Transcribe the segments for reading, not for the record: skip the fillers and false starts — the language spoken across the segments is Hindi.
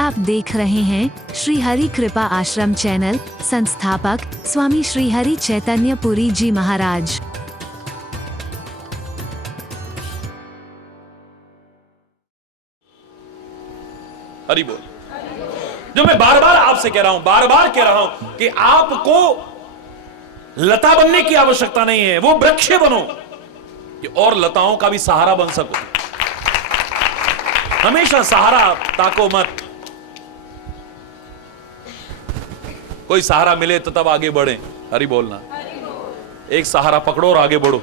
आप देख रहे हैं श्री हरि कृपा आश्रम चैनल। संस्थापक स्वामी श्री हरि चैतन्य पुरी जी महाराज। हरि बोल। जो मैं बार बार आपसे कह रहा हूं, बार बार कह रहा हूं कि आपको लता बनने की आवश्यकता नहीं है, वो वृक्ष बनो कि और लताओं का भी सहारा बन सको। हमेशा सहारा ताको मत, कोई सहारा मिले तो तब आगे बढ़े। हरि बोलना। एक सहारा पकड़ो और आगे बढ़ो।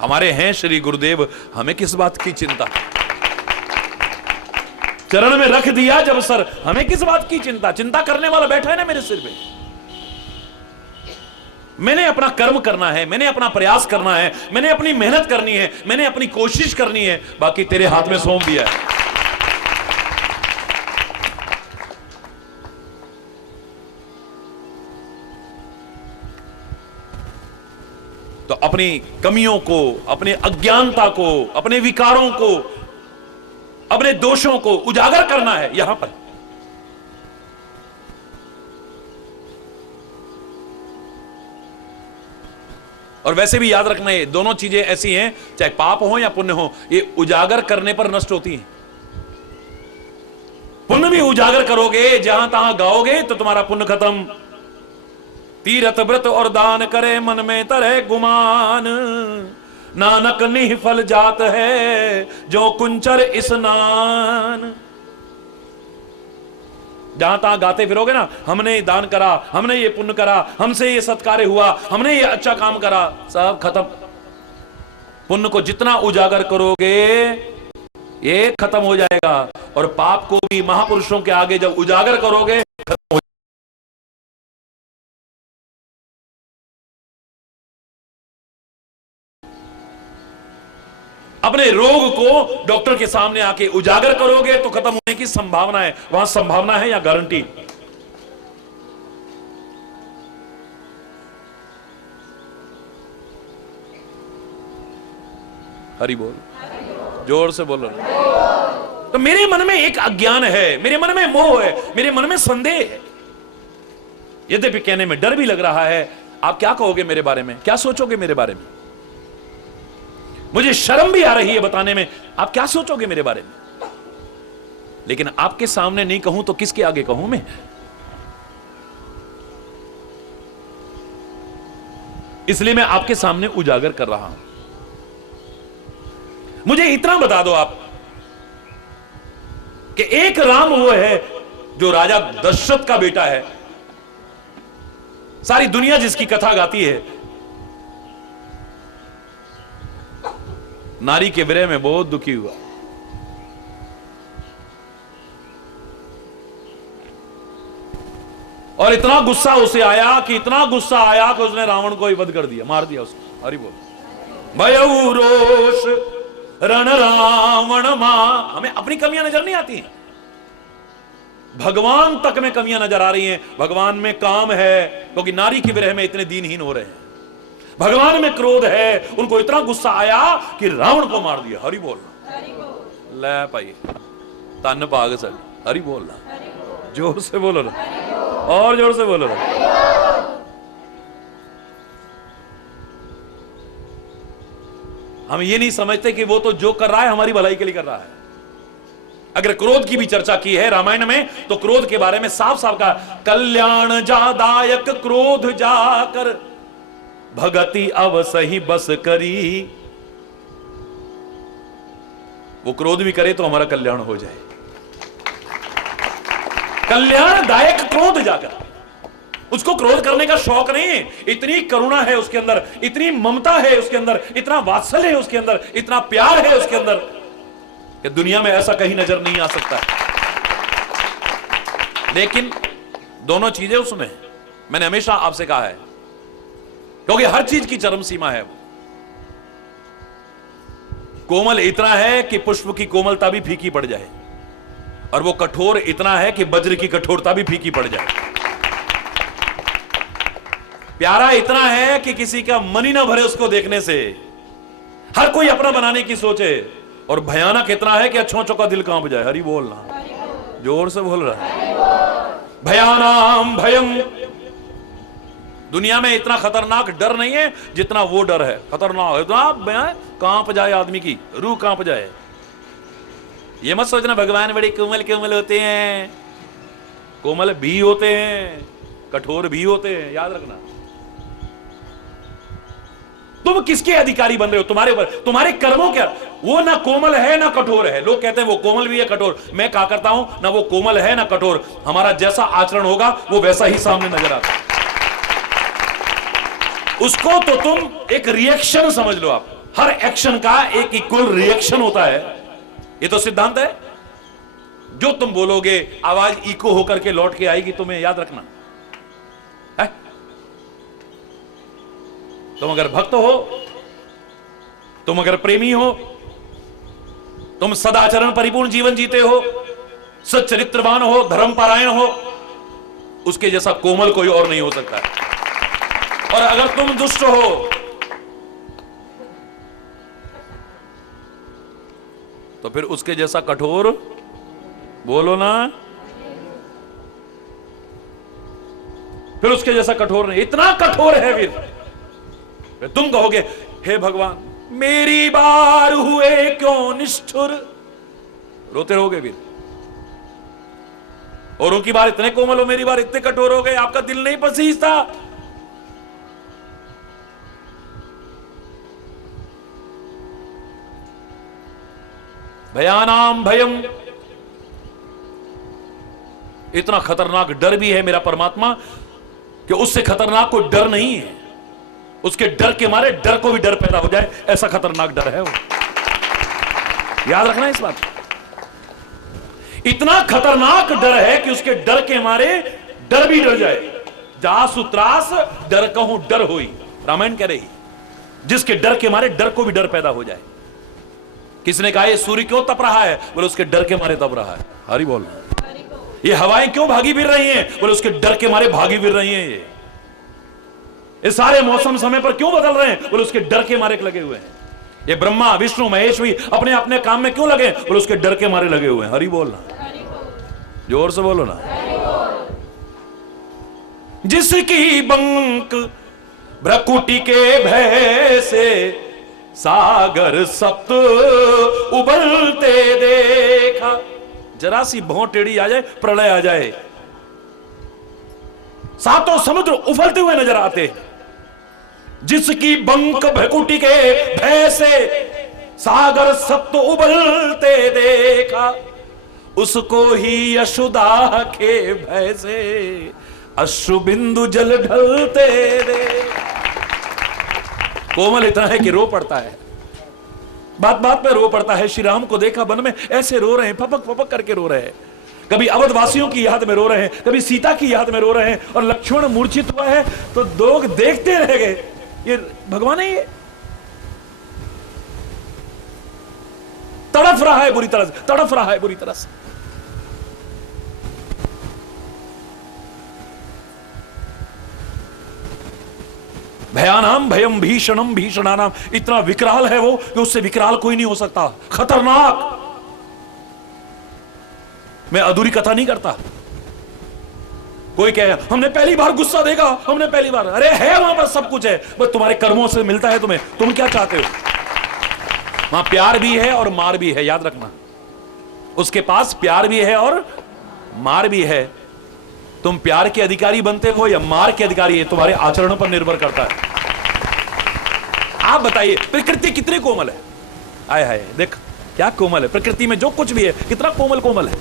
हमारे हैं श्री गुरुदेव, हमें किस बात की चिंता। चरण में रख दिया जब सर, हमें किस बात की चिंता। चिंता करने वाला बैठा है ना मेरे सिर पे। मैंने अपना कर्म करना है, मैंने अपना प्रयास करना है, मैंने अपनी मेहनत करनी है, मैंने अपनी कोशिश करनी है, बाकी तेरे हाथ में सौंप दिया है। तो अपनी कमियों को, अपने अज्ञानता को, अपने विकारों को, अपने दोषों को उजागर करना है यहां पर। और वैसे भी याद रखना, ये दोनों चीजें ऐसी हैं, चाहे पाप हो या पुण्य हो, ये उजागर करने पर नष्ट होती हैं। पुण्य भी उजागर करोगे, जहां तहां गाओगे तो तुम्हारा पुण्य खत्म। तीरथ व्रत और दान करे, मन में तरह गुमान, नानक निःफल जात है जो कुंचर स्नान। जहां तहां गाते फिरोगे ना, हमने दान करा, हमने ये पुण्य करा, हमसे ये सत्कार्य हुआ, हमने ये अच्छा काम करा, सब खत्म। पुण्य को जितना उजागर करोगे ये खत्म हो जाएगा, और पाप को भी महापुरुषों के आगे जब उजागर करोगे खत्म हो। अपने रोग को डॉक्टर के सामने आके उजागर करोगे तो खत्म होने की संभावना है। वहां संभावना है या गारंटी? हरि बोल, जोर से बोलो। तो मेरे मन में एक अज्ञान है, मेरे मन में मोह है, मेरे मन में संदेह है। यद्यपि कहने में डर भी लग रहा है, आप क्या कहोगे मेरे बारे में, क्या सोचोगे मेरे बारे में। मुझे शर्म भी आ रही है बताने में, आप क्या सोचोगे मेरे बारे में। लेकिन आपके सामने नहीं कहूं तो किसके आगे कहूं मैं। इसलिए मैं आपके सामने उजागर कर रहा हूं। मुझे इतना बता दो आप कि एक राम वो है जो राजा दशरथ का बेटा है, सारी दुनिया जिसकी कथा गाती है। नारी के विरह में बहुत दुखी हुआ, और इतना गुस्सा उसे आया कि इतना गुस्सा आया कि उसने रावण को ही वध कर दिया, मार दिया उसको। हरि बोल। भयउ रोष रण रावण मां। हमें अपनी कमियां नजर नहीं आती हैं, भगवान तक में कमियां नजर आ रही हैं। भगवान में काम है क्योंकि नारी के विरह में इतने दीनहीन हो रहे हैं। भगवान में क्रोध है, उनको इतना गुस्सा आया कि रावण को मार दिया। हरि बोलना। ले भाई, तन भाग सक। हरि बोलना। जोर से बोलो ना, और जोर से बोलो ना। हम ये नहीं समझते कि वो तो जो कर रहा है हमारी भलाई के लिए कर रहा है। अगर क्रोध की भी चर्चा की है रामायण में, तो क्रोध के बारे में साफ साफ कहा, कल्याण जादायक क्रोध जाकर भगति अवसही बस करी। वो क्रोध भी करे तो हमारा कल्याण हो जाए। कल्याणदायक क्रोध जाकर, उसको क्रोध करने का शौक नहीं है, इतनी करुणा है उसके अंदर, इतनी ममता है उसके अंदर, इतना वात्सल्य है उसके अंदर, इतना प्यार है उसके अंदर कि दुनिया में ऐसा कहीं नजर नहीं आ सकता। लेकिन दोनों चीजें उसमें, मैंने हमेशा आपसे कहा है, क्योंकि हर चीज की चरम सीमा है। कोमल इतना है कि पुष्प की कोमलता भी फीकी पड़ जाए, और वो कठोर इतना है कि वज्र की कठोरता भी फीकी पड़ जाए। प्यारा इतना है कि किसी का मन ही ना भरे उसको देखने से। हर कोई अपना बनाने की सोचे, और भयानक इतना है कि अच्छों का दिल कांप जाए। हरि बोलना, जोर से बोल रहा है। भयानाम भयम, दुनिया में इतना खतरनाक डर नहीं है जितना वो डर है। खतरनाक इतना कांप जाए, आदमी की रूह कांप जाए। ये मत सोचना भगवान बड़े कोमल कोमल होते हैं, कोमल भी होते हैं, कठोर भी होते हैं, याद रखना। तुम किसके अधिकारी बन रहे हो? तुम्हारे ऊपर, तुम्हारे कर्मों क्या। वो ना कोमल है ना कठोर है। लोग कहते हैं वो कोमल भी है कठोर। मैं कहा करता हूं ना वो कोमल है ना कठोर, हमारा जैसा आचरण होगा वो वैसा ही सामने नजर आता है। उसको तो तुम एक रिएक्शन समझ लो। आप हर एक्शन का एक इक्वल रिएक्शन होता है, ये तो सिद्धांत है। जो तुम बोलोगे आवाज इको होकर के लौट के आएगी, तुम्हें याद रखना है। तुम अगर भक्त हो, तुम अगर प्रेमी हो, तुम सदाचरण परिपूर्ण जीवन जीते हो, सच्चरित्रवान हो, धर्मपरायण हो, उसके जैसा कोमल कोई और नहीं हो सकता है। और अगर तुम दुष्ट हो, तो फिर उसके जैसा कठोर, बोलो ना, फिर उसके जैसा कठोर नहीं। इतना कठोर है फिर तुम कहोगे हे भगवान मेरी बार हुए क्यों निष्ठुर, रोते रहोगे फिर। और उनकी बार इतने कोमल हो, मेरी बार इतने कठोर हो गए, आपका दिल नहीं पसीजता। भयानाम भयम, इतना खतरनाक डर भी है मेरा परमात्मा कि उससे खतरनाक कोई डर नहीं है। उसके डर के मारे डर को भी डर पैदा हो जाए, ऐसा खतरनाक डर है वो। याद रखना इस बात। इतना खतरनाक डर है कि उसके डर के मारे डर भी डर जाए। जासु त्रास डर कहूं डर होई, रामायण कह रही। जिसके डर के मारे डर को भी डर पैदा हो जाए। किसने कहा ये सूर्य क्यों तप रहा है? बोले उसके डर के मारे तप रहा है। हरि बोल। ये हवाएं क्यों भागी फिर रही हैं? बोले उसके डर के मारे भागी फिर रही हैं। ये सारे मौसम समय पर क्यों बदल रहे हैं? बोले उसके डर के मारे लगे हुए हैं। ये ब्रह्मा विष्णु महेश भी अपने अपने काम में क्यों लगे? बोले उसके डर के मारे लगे हुए हैं। हरि बोलना, जोर से बोलो ना। जिसकी बंक भ्रकुटी के भय से सागर सप्त उबलते देखा। जरा सी भौं टेढ़ी आ जाए, प्रलय आ जाए, सातों समुद्र उफलते हुए नजर आते। जिसकी बंक भ्रकुटी के भय से सागर सप्त उबलते देखा, उसको ही यशोदा के भय से अश्रु बिंदु जल ढलते देखा। कोमल इतना है कि रो पड़ता है, बात बात में रो पड़ता है। श्री राम को देखा वन में ऐसे रो रहे हैं, फपक फपक करके रो रहे हैं। कभी अवध वासियों की याद में रो रहे हैं, कभी सीता की याद में रो रहे हैं। और लक्ष्मण मूर्छित हुआ है तो लोग देखते रह गए, ये भगवान है, ये तड़फ रहा है बुरी तरह से, तड़फ रहा है बुरी तरह से। भयानाम भयम भीषणम भीषणानाम, इतना विकराल है वो कि उससे विकराल कोई नहीं हो सकता। खतरनाक। मैं अधूरी कथा नहीं करता। कोई कहे हमने पहली बार गुस्सा देखा, हमने पहली बार, अरे है वहां पर सब कुछ है, बस तुम्हारे कर्मों से मिलता है तुम्हें। तुम क्या चाहते हो? वहां प्यार भी है और मार भी है, याद रखना। उसके पास प्यार भी है और मार भी है। तुम प्यार के अधिकारी बनते हो या मार के अधिकारी? है तुम्हारे आचरणों पर निर्भर करता है। आप बताइए प्रकृति कितनी कोमल है। आय हाय, देख क्या कोमल है प्रकृति में, जो कुछ भी है कितना कोमल कोमल है।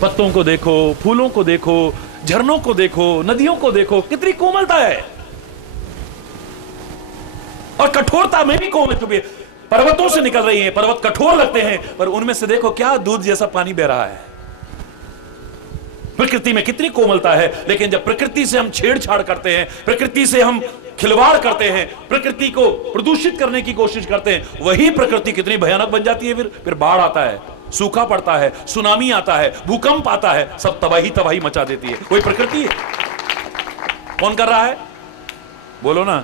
पत्तों को देखो, फूलों को देखो, झरनों को देखो, नदियों को देखो, कितनी कोमलता है। और कठोरता में भी कोमल छुपी है। पर्वतों से निकल रही हैं, पर्वत कठोर लगते हैं, पर उनमें से देखो क्या दूध जैसा पानी बह रहा है। प्रकृति में कितनी कोमलता है। लेकिन जब प्रकृति से हम छेड़छाड़ करते हैं, प्रकृति से हम खिलवाड़ करते हैं, प्रकृति को प्रदूषित करने की कोशिश करते हैं, वही प्रकृति कितनी भयानक बन जाती है। फिर बाढ़ आता है, सूखा पड़ता है, सुनामी आता है, भूकंप आता है, सब तबाही तबाही मचा देती है। कोई प्रकृति है? कौन कर रहा है? बोलो ना।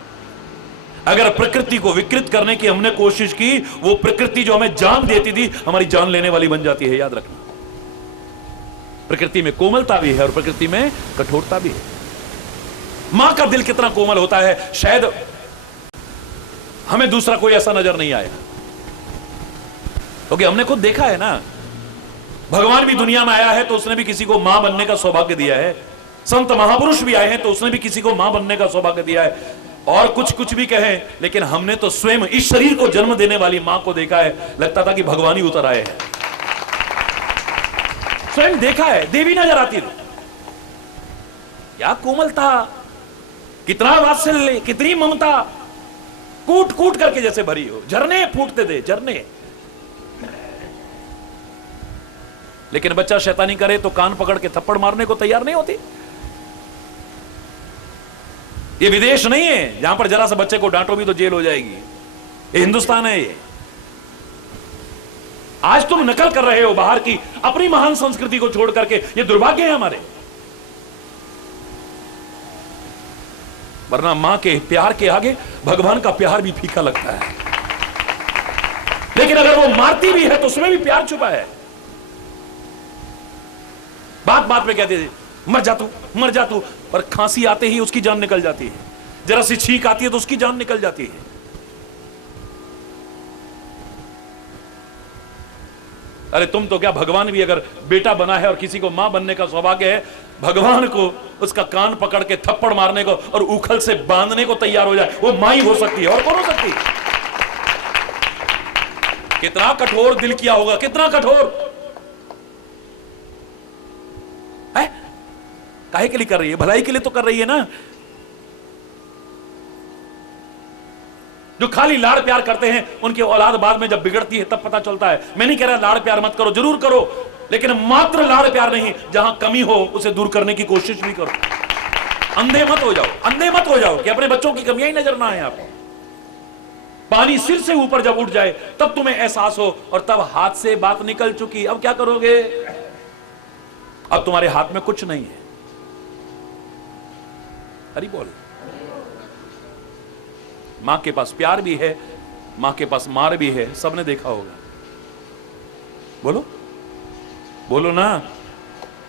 अगर प्रकृति को विकृत करने की हमने कोशिश की, वो प्रकृति जो हमें जान देती थी हमारी जान लेने वाली बन जाती है। याद रखना, प्रकृति में कोमलता भी है और प्रकृति में कठोरता भी है। मां का दिल कितना कोमल होता है, शायद हमें दूसरा कोई ऐसा नजर नहीं आएगा, क्योंकि हमने खुद देखा है ना। भगवान भी दुनिया में आया है तो उसने भी किसी को मां बनने का सौभाग्य दिया है। संत महापुरुष भी आए हैं तो उसने भी किसी को मां बनने का सौभाग्य दिया है। और कुछ भी कहें, लेकिन हमने तो स्वयं इस शरीर को जन्म देने वाली मां को देखा है, लगता था कि भगवान ही उतर आए हैं। स्वयं देखा है, देवी नजर आती थी। क्या कोमलता, कितना वात्सल्य, कितनी ममता, कूट कूट करके जैसे भरी हो, झरने फूटते थे, झरने। लेकिन बच्चा शैतानी करे तो कान पकड़ के थप्पड़ मारने को तैयार नहीं होती। ये विदेश नहीं है जहां पर जरा सा बच्चे को डांटो भी तो जेल हो जाएगी। ये हिंदुस्तान है। ये आज तुम नकल कर रहे हो बाहर की, अपनी महान संस्कृति को छोड़ करके। ये दुर्भाग्य है हमारे। वरना मां के प्यार के आगे भगवान का प्यार भी फीका लगता है। लेकिन अगर वो मारती भी है तो उसमें भी प्यार छुपा है। बात बात पे कहते थे मर जा तू, मर जा तू, पर खांसी आते ही उसकी जान निकल जाती है। जरा सी छींक आती है तो उसकी जान निकल जाती है। अरे तुम तो क्या, भगवान भी अगर बेटा बना है और किसी को मां बनने का सौभाग्य है, भगवान को उसका कान पकड़ के थप्पड़ मारने को और उखल से बांधने को तैयार हो जाए, वो मां ही हो सकती है। और कौन हो सकती है? कितना कठोर दिल किया होगा, कितना कठोर है। काहे के लिए कर रही है? भलाई के लिए तो कर रही है ना। जो खाली लाड़ प्यार करते हैं उनकी औलाद बाद में जब बिगड़ती है तब पता चलता है। मैं नहीं कह रहा लाड़ प्यार मत करो, जरूर करो, लेकिन मात्र लाड़ प्यार नहीं, जहां कमी हो उसे दूर करने की कोशिश भी करो। अंधे मत हो जाओ, अंधे मत हो जाओ कि अपने बच्चों की कमियां ही नजर ना आए आपको। पानी सिर से ऊपर जब उठ जाए तब तुम्हें एहसास हो, और तब हाथ से बात निकल चुकी। अब क्या करोगे? अब तुम्हारे हाथ में कुछ नहीं है। हरि बोल। मां के पास प्यार भी है, मां के पास मार भी है, सबने देखा होगा। बोलो बोलो ना।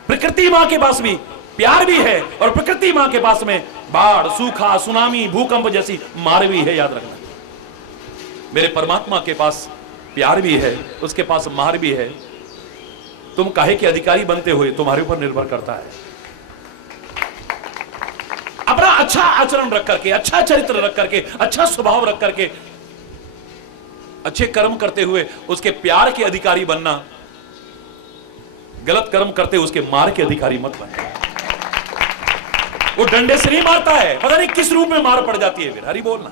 प्रकृति मां के पास भी प्यार भी है और प्रकृति मां के पास में बाढ़, सूखा, सुनामी, भूकंप जैसी मार भी है। याद रखना, मेरे परमात्मा के पास प्यार भी है, उसके पास मार भी है। तुम काहे के अधिकारी बनते हुए तुम्हारे ऊपर निर्भर करता है। अपना अच्छा आचरण रख करके, अच्छा चरित्र रख करके, अच्छा स्वभाव रख करके, अच्छे कर्म करते हुए उसके प्यार के अधिकारी बनना। गलत कर्म करते उसके मार के अधिकारी मत बनना। वो डंडे से नहीं मारता है, पता नहीं किस रूप में मार पड़ जाती है फिर। हरि बोलना।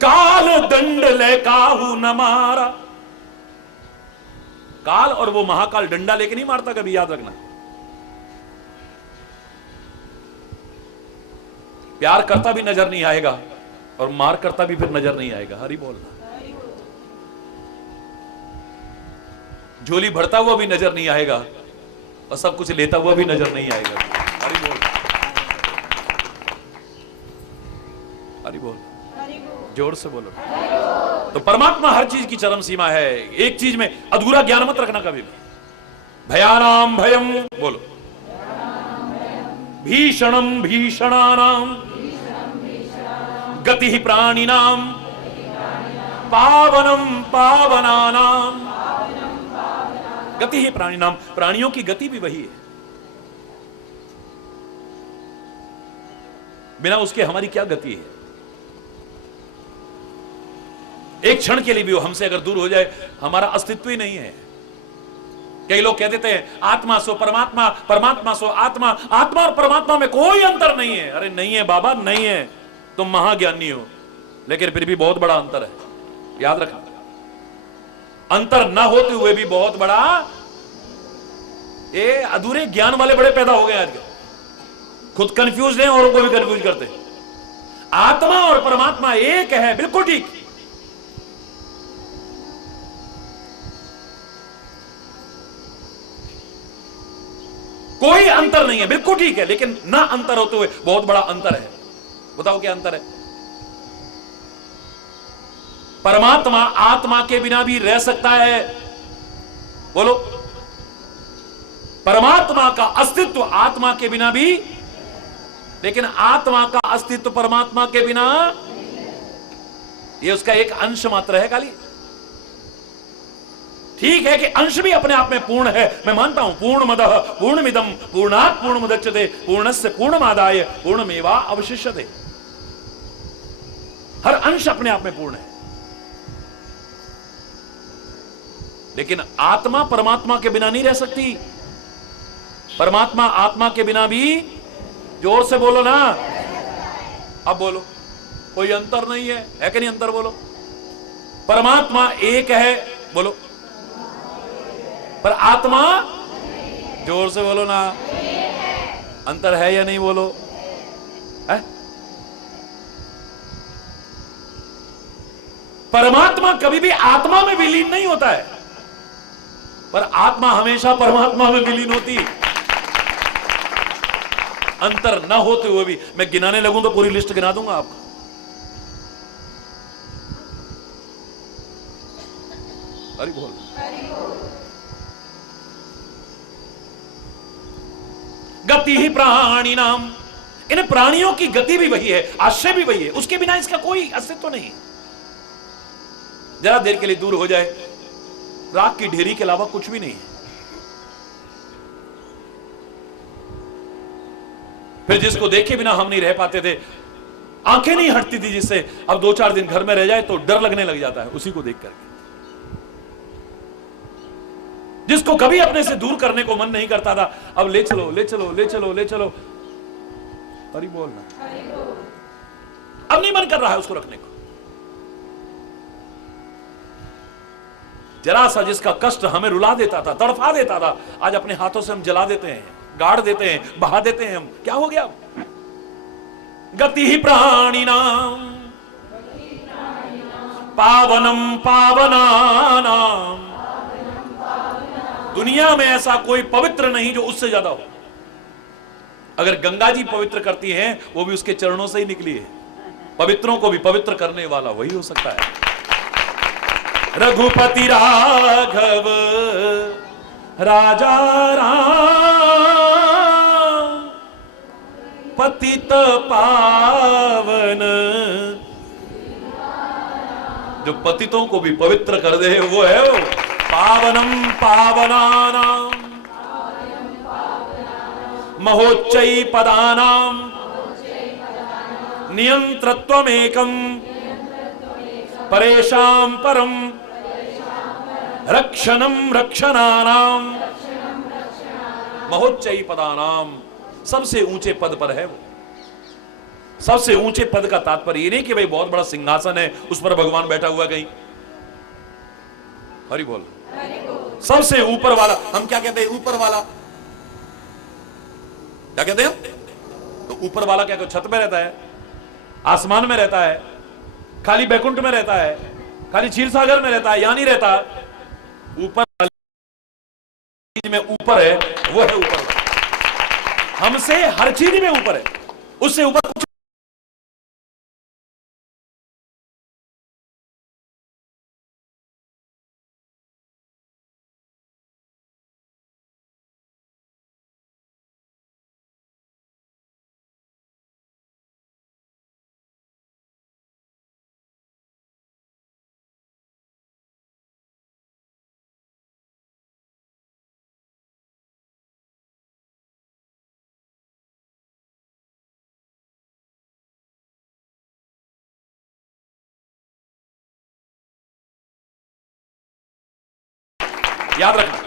काल दंड ले काहू न मारा। काल और वो महाकाल डंडा लेके नहीं मारता कभी, याद रखना। प्यार करता भी नजर नहीं आएगा और मार करता भी फिर नजर नहीं आएगा। हरि बोलना। झोली भरता हुआ भी नजर नहीं आएगा और सब कुछ लेता हुआ भी नजर नहीं आएगा। हरि बोल, हरि बोल, जोर से बोलो। तो परमात्मा हर चीज की चरम सीमा है। एक चीज में अधूरा ज्ञान मत रखना कभी भी। भयानाम भयम, बोलो। भीषणम भीषणानाम गति प्राणिनाम पावनम पावनानाम। गति ही प्राणिनाम, प्राणियों की गति भी वही है। बिना उसके हमारी क्या गति है? एक क्षण के लिए भी वो हमसे अगर दूर हो जाए हमारा अस्तित्व ही नहीं है। कई लोग कह देते हैं आत्मा सो परमात्मा, परमात्मा सो आत्मा, आत्मा और परमात्मा में कोई अंतर नहीं है। अरे नहीं है बाबा, नहीं है। तुम महाज्ञानी हो, लेकिन फिर भी बहुत बड़ा अंतर है। याद रखना, अंतर ना होते हुए भी बहुत बड़ा। ये अधूरे ज्ञान वाले बड़े पैदा हो गए आजकल। खुद कंफ्यूज हैं, औरों को भी कंफ्यूज करते हैं। आत्मा और परमात्मा एक है, बिल्कुल ठीक। कोई अंतर नहीं है, बिल्कुल ठीक है, लेकिन ना अंतर होते हुए बहुत बड़ा अंतर है। बताओ क्या अंतर है? परमात्मा आत्मा के बिना भी रह सकता है, बोलो। परमात्मा का अस्तित्व आत्मा के बिना भी, लेकिन आत्मा का अस्तित्व परमात्मा के बिना, यह उसका एक अंश मात्र है खाली। ठीक है कि अंश भी अपने आप में पूर्ण है, मैं मानता हूं। पूर्णमदः पूर्णमिदं पूर्णात् पूर्णमुदच्यते पूर्णस्य पूर्णमादाय पूर्णमेवा अवशिष्यते। हर अंश अपने आप में पूर्ण है, लेकिन आत्मा परमात्मा के बिना नहीं रह सकती। परमात्मा आत्मा के बिना भी, जोर से बोलो ना, अब बोलो, कोई अंतर नहीं है कि नहीं? अंतर बोलो। परमात्मा एक है, बोलो, पर आत्मा, जोर से बोलो ना, अंतर है या नहीं? बोलो, है? परमात्मा कभी भी आत्मा में विलीन नहीं होता है, पर आत्मा हमेशा परमात्मा में विलीन होती। अंतर ना होते हुए भी मैं गिनाने लगूं तो पूरी लिस्ट गिना दूंगा आपको। हरि बोल। गति ही प्राणी नाम, इन प्राणियों की गति भी वही है, आश्रय भी वही है, उसके बिना इसका कोई अस्तित्व नहीं। जरा देर के लिए दूर हो जाए, राख की ढेरी के अलावा कुछ भी नहीं है। फिर जिसको देखे बिना हम नहीं रह पाते थे, आंखें नहीं हटती थी जिससे, अब 2-4 दिन घर में रह जाए तो डर लगने लग जाता है उसी को देख करके। जिसको कभी अपने से दूर करने को मन नहीं करता था, अब ले चलो ले चलो ले चलो ले चलो। हरि बोल ना, अब नहीं मन कर रहा है उसको रखने को। जरा सा जिसका कष्ट हमें रुला देता था, तड़फा देता था, आज अपने हाथों से हम जला देते हैं, गाड़ देते हैं, बहा देते हैं हम। क्या हो गया? गति ही प्राणी नाम पावनम पावनानाम, दुनिया में ऐसा कोई पवित्र नहीं जो उससे ज्यादा हो। अगर गंगा जी पवित्र करती हैं, वो भी उसके चरणों से ही निकली है। पवित्रों को भी पवित्र करने वाला वही हो सकता है। रघुपति राघव राजा राम, पतित पावन, जो पतितों को भी पवित्र कर दे वो है वो पावनम पावनानाम महोच्चै पदानाम नियंत्रत्वमेकम परेशां परम रक्षणम रक्षणानाम। महोच्चै पदानाम, सबसे ऊंचे पद पर है वो। सबसे ऊंचे पद का तात्पर्य ये नहीं कि भाई बहुत बड़ा सिंहासन है उस पर भगवान बैठा हुआ कहीं। हरि बोल। सबसे ऊपर वाला, हम क्या कहते हैं? ऊपर वाला क्या कहते हैं? तो ऊपर वाला क्या, छत में रहता है, आसमान में रहता है, खाली बैकुंठ में रहता है, खाली क्षीर सागर में रहता है? यहां नहीं रहता। ऊपर चीज में ऊपर है, वो है ऊपर। हमसे हर चीज में ऊपर है, उससे ऊपर कुछ। याद रखना।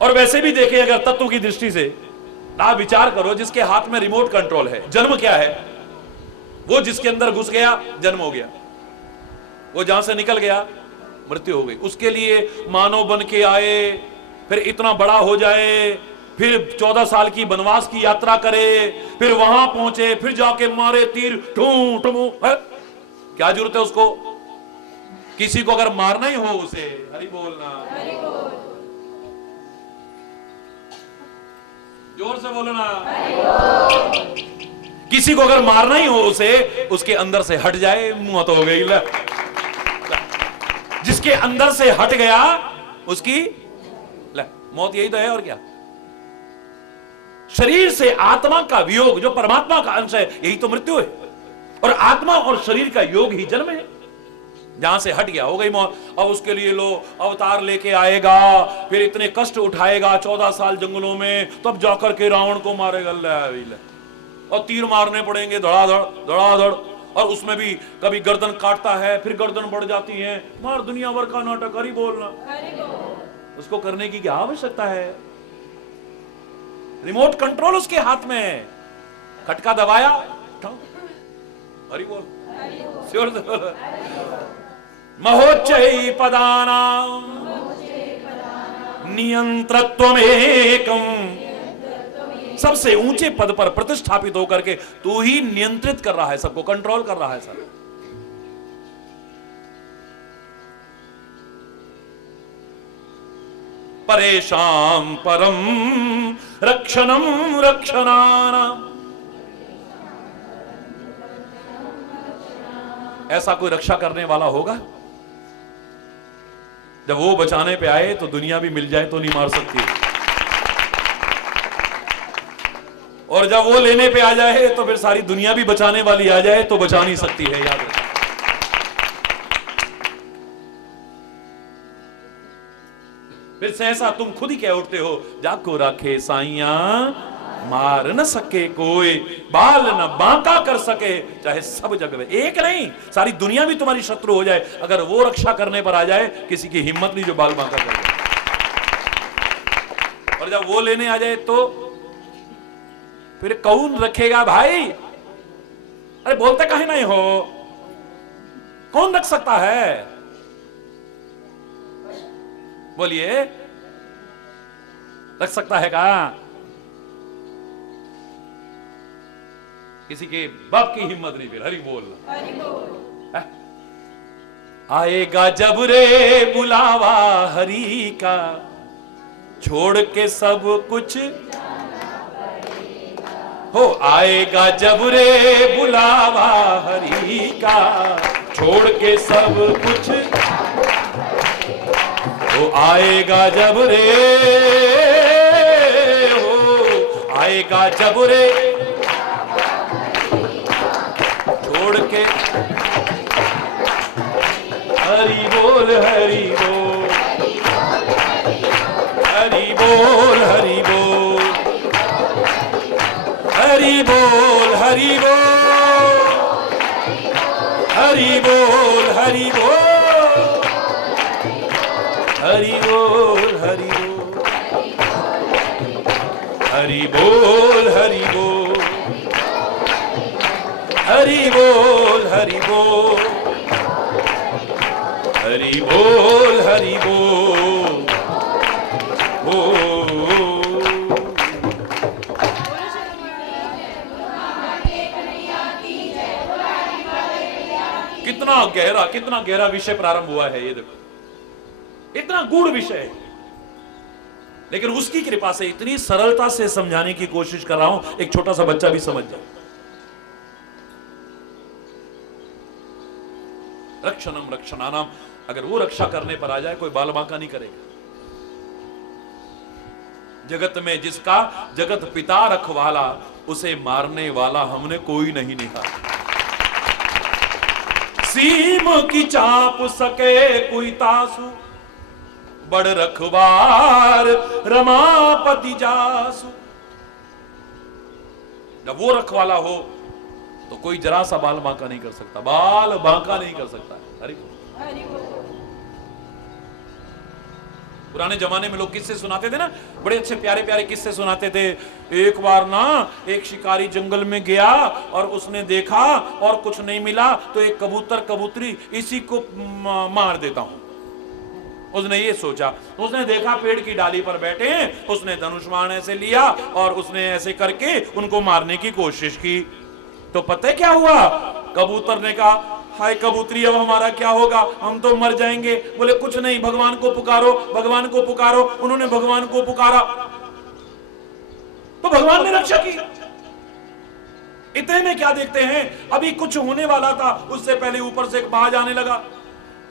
और वैसे भी देखें अगर तत्व की दृष्टि से, आप विचार करो, जिसके हाथ में रिमोट कंट्रोल है, जन्म क्या है? वो जिसके अंदर घुस गया जन्म हो गया, वो जहां से निकल गया मृत्यु हो गई। उसके लिए मानव बन के आए, फिर इतना बड़ा हो जाए, फिर 14 साल की वनवास की यात्रा करे, फिर वहां पहुंचे, फिर जाके मारे तीर, ठू ठू। क्या जरूरत है उसको? किसी को अगर मारना ही हो उसे, हरि बोलना, जोर से बोलो ना। किसी को अगर मारना ही हो उसे, उसके अंदर से हट जाए, मौत हो गई। जिसके अंदर से हट गया उसकी मौत, यही तो है और क्या। शरीर से आत्मा का वियोग, जो परमात्मा का अंश है, यही तो मृत्यु है। और आत्मा और शरीर का योग ही जन्म है। जहां से हट गया हो गई मौत। अब उसके लिए लो अवतार लेके आएगा, फिर इतने कष्ट उठाएगा 14 साल जंगलों में, तब जाकर के रावण को मारेगा। और तीर मारने पड़ेंगे धड़ाधड़ धड़ाधड़, और उसमें भी कभी गर्दन काटता है, फिर गर्दन बढ़ जाती है। मार दुनिया भर का नाटक, हरि बोलना। उसको करने की क्या आवश्यकता है? रिमोट कंट्रोल उसके हाथ में है, खटका दबाया, हरि बोल। महोच्चै पदानां नियंत्रत्वमेकं, सबसे ऊंचे पद पर प्रतिष्ठापित होकर के तू ही नियंत्रित कर रहा है, सबको कंट्रोल कर रहा है सब। परेशान परम रक्षणम रक्षणानाम, ऐसा कोई रक्षा करने वाला होगा? जब वो बचाने पे आए तो दुनिया भी मिल जाए तो नहीं मार सकती, और जब वो लेने पे आ जाए तो फिर सारी दुनिया भी बचाने वाली आ जाए तो बचा नहीं सकती है, याद रखना। फिर सहसा तुम खुद ही कह उठते हो, जाको राखे साइया मार न सके कोई, बाल न बांका कर सके चाहे सब जग में। एक नहीं, सारी दुनिया भी तुम्हारी शत्रु हो जाए, अगर वो रक्षा करने पर आ जाए किसी की हिम्मत नहीं जो बाल बांका कर जाए। और जब वो लेने आ जाए तो फिर कौन रखेगा भाई? अरे बोलते कहीं नहीं हो, कौन रख सकता है? बोलिए, रख सकता है क्या? किसी के बाप की हिम्मत नहीं। फिर हरि बोल। आएगा जब रे बुलावा हरि का, छोड़ के सब कुछ हो। आएगा जब रे बुलावा हरि का, छोड़ के सब कुछ हो। आएगा जब रे हो, आएगा जब रे छोड़ के। हरि बोल हरि बोल, हरि बोल हरि बोल, हरि बोल हरि बोल, हरि बोल हरि बोल, हरि बोल हरि बोल, हरि बोल हरि बोल, हरि बोल हरि बोल, हरि बोल हरि बोल। कितना गहरा विषय प्रारंभ हुआ है, ये देखो, इतना गूढ़ विषय है, लेकिन उसकी कृपा से इतनी सरलता से समझाने की कोशिश कर रहा हूं, एक छोटा सा बच्चा भी समझ जाए। रक्षणम रक्षणानाम, अगर वो रक्षा करने पर आ जाए कोई बाल बांका नहीं करेगा। जगत में जिसका जगत पिता रखवाला, उसे मारने वाला हमने कोई नहीं निकाला। सीम की चाप सके कोई तासु, बड़ रखवार रमापति जासु। जब वो रखवाला हो तो कोई जरा सा बाल बांका नहीं कर सकता, बाल बांका नहीं कर सकता। हरि पुराने जमाने में लोग किस्से सुनाते थे ना, बड़े अच्छे प्यारे प्यारे किस्से सुनाते थे। एक बार ना एक शिकारी जंगल में गया और उसने देखा और कुछ नहीं मिला तो एक कबूतर कबूतरी इसी को मार देता हूं। उसने ये सोचा, उसने देखा पेड़ की डाली पर बैठे हैं, उसने धनुष बाण ऐसे लिया और उसने ऐसे करके उनको मारने की कोशिश की। तो पता है क्या हुआ? कबूतर ने कहा, हाय कबूतरी, अब हमारा क्या होगा, हम तो मर जाएंगे। बोले कुछ नहीं, भगवान को पुकारो, भगवान को पुकारो। उन्होंने भगवान को पुकारा तो भगवान ने रक्षा की। इतने में क्या देखते हैं, अभी कुछ होने वाला था, उससे पहले ऊपर से एक बाज आने लगा।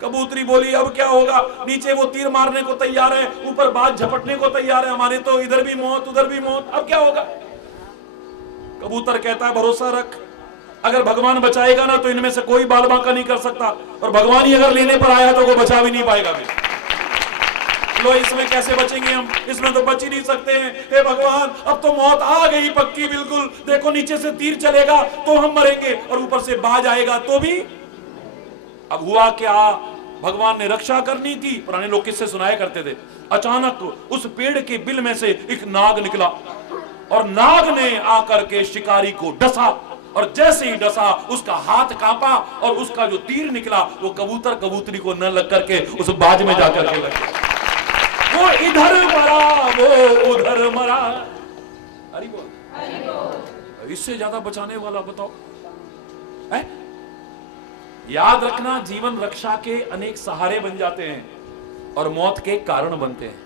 कबूतरी बोली अब क्या होगा, नीचे वो तीर मारने को तैयार है, ऊपर बाज झपटने को तैयार है, हमारे तो इधर भी मौत उधर भी मौत, अब क्या होगा। कबूतर कहता है भरोसा रख, अगर भगवान बचाएगा ना तो इनमें से कोई बाल बांका नहीं कर सकता, और भगवान ही अगर लेने पर आया तो वो बचा भी नहीं पाएगा। लो इसमें कैसे बचेंगे हम, इसमें तो बच ही नहीं सकते हैं। हे भगवान अब तो मौत आ गई पक्की बिल्कुल, देखो नीचे से तीर चलेगा तो हम मरेंगे और ऊपर से बाज आएगा तो भी। अब हुआ क्या, भगवान ने रक्षा करनी थी, पुराने लोग किससे सुनाया करते थे। अचानक उस पेड़ के बिल में से एक नाग निकला और नाग ने आकर के शिकारी को डसा, और जैसे ही डसा उसका हाथ कांपा और उसका जो तीर निकला वो कबूतर कबूतरी को न लग करके उस बाज में जाकर के लग गया। वो इधर मरा वो उधर मरा। हरि बोल। इससे ज्यादा बचाने वाला बताओ है? याद रखना, जीवन रक्षा के अनेक सहारे बन जाते हैं और मौत के कारण बनते हैं।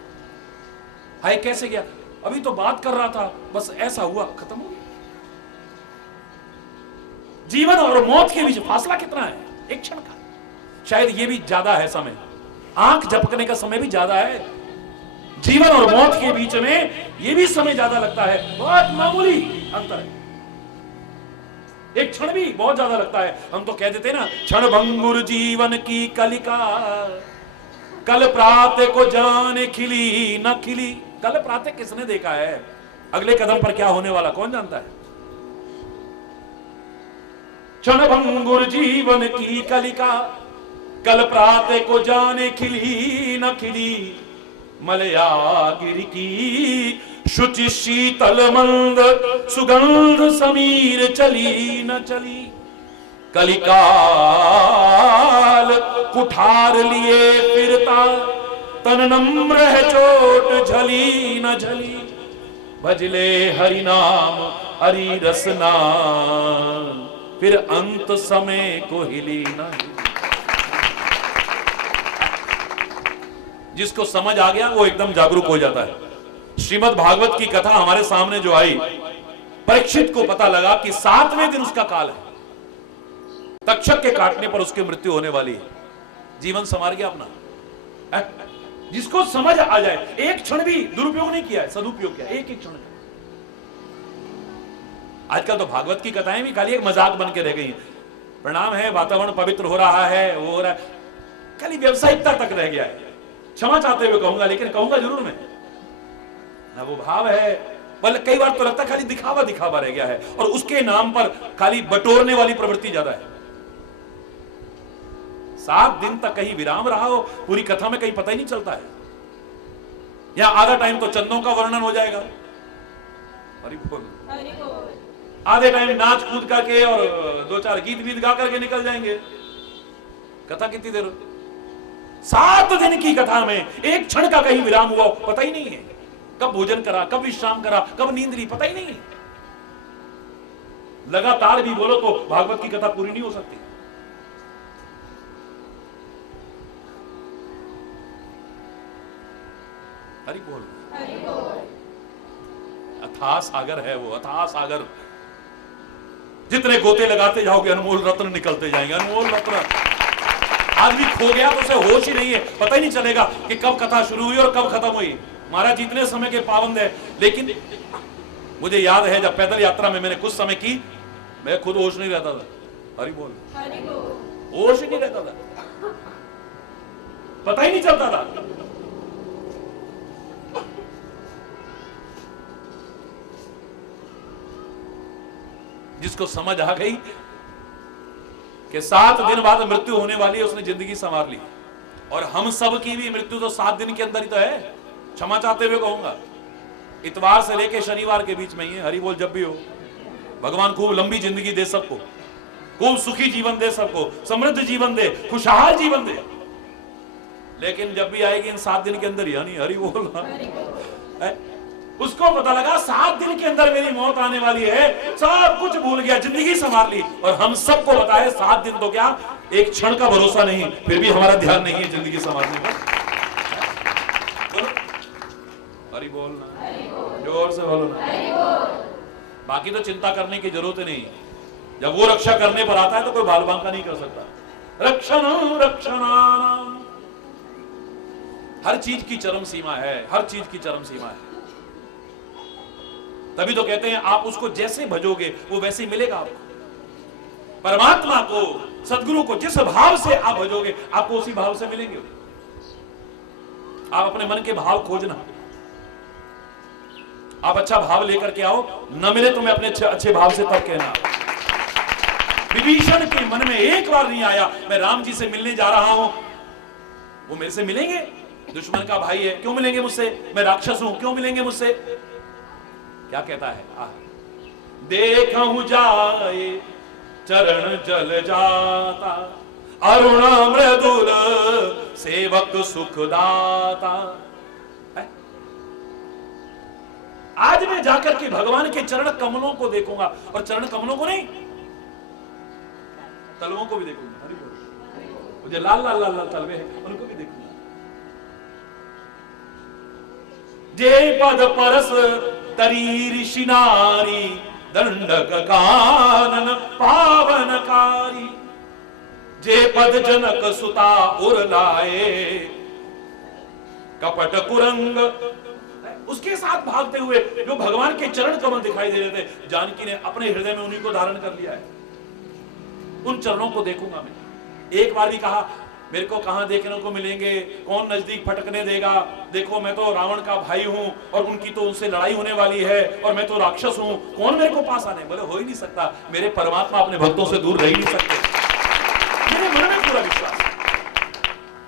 हाय कैसे गया, अभी तो बात कर रहा था, बस ऐसा हुआ, खत्म हो गया। जीवन और मौत के बीच फासला कितना है, एक क्षण का, शायद ये भी ज्यादा है समय, आंख झपकने का समय भी ज्यादा है। जीवन और मौत के बीच में ये भी समय ज्यादा लगता है, बहुत मामूली अंतर है, एक क्षण भी बहुत ज्यादा लगता है। हम तो कह देते ना, क्षण भंगुर जीवन की कलिका, कल प्रातः को जाने खिली न खिली। कल प्रातः किसने देखा है, अगले कदम पर क्या होने वाला कौन जानता है। क्षण भंगुर जीवन की कलिका, कल प्रातः को जाने खिली न खिली। मलयागिरि की शुचि शीतल मंद, सुगंध समीर चली न चली। कलिकाल कुठार लिए फिरता, तन नम्र है चोट झली न झली। भजले हरि नाम हरि रसना, फिर अंत समय को हिली न हिली। जिसको समझ आ गया वो एकदम जागरूक हो जाता है। श्रीमद् भागवत की कथा हमारे सामने जो आई, परीक्षित को पता लगा कि 7वें दिन उसका काल है, तक्षक के काटने पर उसकी मृत्यु होने वाली है। जीवन संवार गया अपना। जिसको समझ आ जाए, एक क्षण भी दुरुपयोग नहीं किया है, सदुपयोग किया, एक एक क्षण। आजकल तो भागवत की कथाएं भी खाली एक मजाक बन के रह गई हैं। प्रणाम है, वातावरण पवित्र हो रहा है, वो हो रहा है, खाली व्यवसायिकता तक रह गया है। क्षमा चाहते हुए कहूंगा, लेकिन कहूंगा जरूर मैं, ना वो भाव है। बल्कि कई बार तो लगता है खाली दिखावा दिखावा रह गया है, और उसके नाम पर खाली बटोरने वाली प्रवृत्ति ज्यादा है। 7 दिन तक कहीं विराम रहा हो पूरी कथा में, कहीं पता ही नहीं चलता है। या आधा टाइम तो चंदों का वर्णन हो जाएगा, हरि बोल, आधे टाइम नाच कूद करके और 2-4 गीत वीत गा करके निकल जाएंगे। कथा कितनी देर, 7 दिन की कथा में एक क्षण का कहीं विराम हुआ पता ही नहीं है। कब भोजन करा, कब विश्राम करा, कब नींद ली, पता ही नहीं है। लगातार भी बोलो तो भागवत की कथा पूरी नहीं हो सकती। हरि बोल। अथाह सागर है वो, अथाह सागर। जितने गोते लगाते जाओगे अनमोल रत्न निकलते जाएंगे, अनमोल रत्न। आदमी खो गया तो उसे होश ही नहीं है, पता ही नहीं चलेगा कि कब कथा शुरू हुई और कब खत्म हुई। महाराज इतने समय के पाबंद है, लेकिन मुझे याद है जब पैदल यात्रा में मैंने कुछ समय की, मैं खुद होश नहीं रहता था। हरि बोल, होश ही नहीं रहता था, पता ही नहीं चलता था। जिसको समझ आ गई कि 7 दिन बाद मृत्यु होने वाली है, उसने जिंदगी संवार ली। और हम सब की भी मृत्यु तो 7 दिन के अंदर ही तो है। क्षमा चाहते हुए कहूंगा, इतवार से लेके शनिवार के बीच में ही है। हरि बोल जब भी हो। भगवान खूब लंबी जिंदगी दे सबको, खूब सुखी जीवन दे सबको, समृद्ध जीवन दे, खुशहाल जीवन दे। लेकिन जब भी आएगी इन 7 दिन के अंदर ही, यानी हरि बोल। उसको पता लगा 7 दिन के अंदर मेरी मौत आने वाली है, सब कुछ भूल गया, जिंदगी संभाल ली। और हम सबको बताए 7 दिन तो क्या, एक क्षण का भरोसा नहीं, फिर भी हमारा ध्यान नहीं है जिंदगी संभालने पर। हरि बोल ना, जोर से बोलो ना। बाकी तो चिंता करने की जरूरत नहीं, जब वो रक्षा करने पर आता है तो कोई बाल बांका नहीं कर सकता। रक्षण रक्षणानाम, हर चीज की चरम सीमा है, हर चीज की चरम सीमा है। तभी तो कहते हैं आप उसको जैसे भजोगे वो वैसे ही मिलेगा आपको। परमात्मा को, सदगुरु को जिस भाव से आप भजोगे आपको उसी भाव से मिलेंगे। आप अपने मन के भाव खोजना, आप अच्छा भाव लेकर के आओ, न मिले तो मैं अपने अच्छे भाव से तब कहना। विभीषण के मन में एक बार नहीं आया मैं राम जी से मिलने जा रहा हूं, वो मेरे से मिलेंगे, दुश्मन का भाई है, क्यों मिलेंगे मुझसे, मैं राक्षस हूं, क्यों मिलेंगे मुझसे। क्या कहता है, देखूं जाए चरण जल जाता, अरुण मृदुल सेवक सुखदाता। आज मैं जाकर के भगवान के चरण कमलों को देखूंगा, और चरण कमलों को नहीं, तलवों को भी देखूंगा। मुझे लाल लाल लाल लाल तलवे हैं, उनको भी देखूंगा। जे पद परस तरी ऋषि नारी, दंडक कानन पावनकारी। जे पद जनक सुता उर लाए, कपट कुरंग। उसके साथ भागते हुए जो भगवान के चरण कमल दिखाई दे रहे थे, जानकी ने अपने हृदय में उन्हीं को धारण कर लिया है। उन चरणों को देखूंगा मैं। एक बार भी कहा मेरे को कहां देखने को मिलेंगे, कौन नजदीक फटकने देगा, देखो मैं तो रावण का भाई हूं और उनकी तो उनसे लड़ाई होने वाली है, और मैं तो राक्षस हूं, कौन मेरे को पास आने। बोले हो ही नहीं सकता, मेरे परमात्मा अपने भक्तों से दूर रह ही नहीं सकते। मेरे मन में पूरा विश्वास,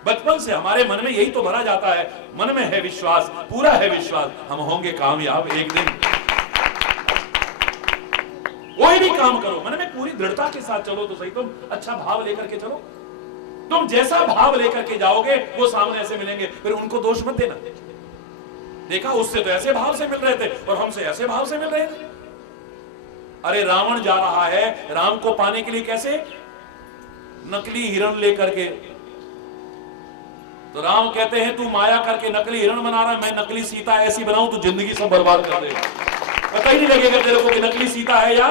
बचपन से हमारे मन में यही तो भरा जाता है, मन में है विश्वास, पूरा है विश्वास, हम होंगे कामयाब एक दिन। कोई भी काम करो मन में पूरी दृढ़ता के साथ चलो तो सही, तुम अच्छा भाव लेकर के चलो। तुम जैसा भाव लेकर के जाओगे वो सामने ऐसे मिलेंगे, फिर उनको दोष मत देना। देखा उससे तो ऐसे भाव से मिल रहे थे और हमसे ऐसे भाव से मिल रहे थे। अरे रावण जा रहा है राम को पाने के लिए, कैसे, नकली हिरण लेकर के। तो राम कहते हैं तू माया करके नकली हिरण बना रहा है, मैं नकली सीता ऐसी बनाऊं तो जिंदगी सब बर्बाद कर देगा, पता ही नहीं लगेगा तेरे को कि नकली सीता है या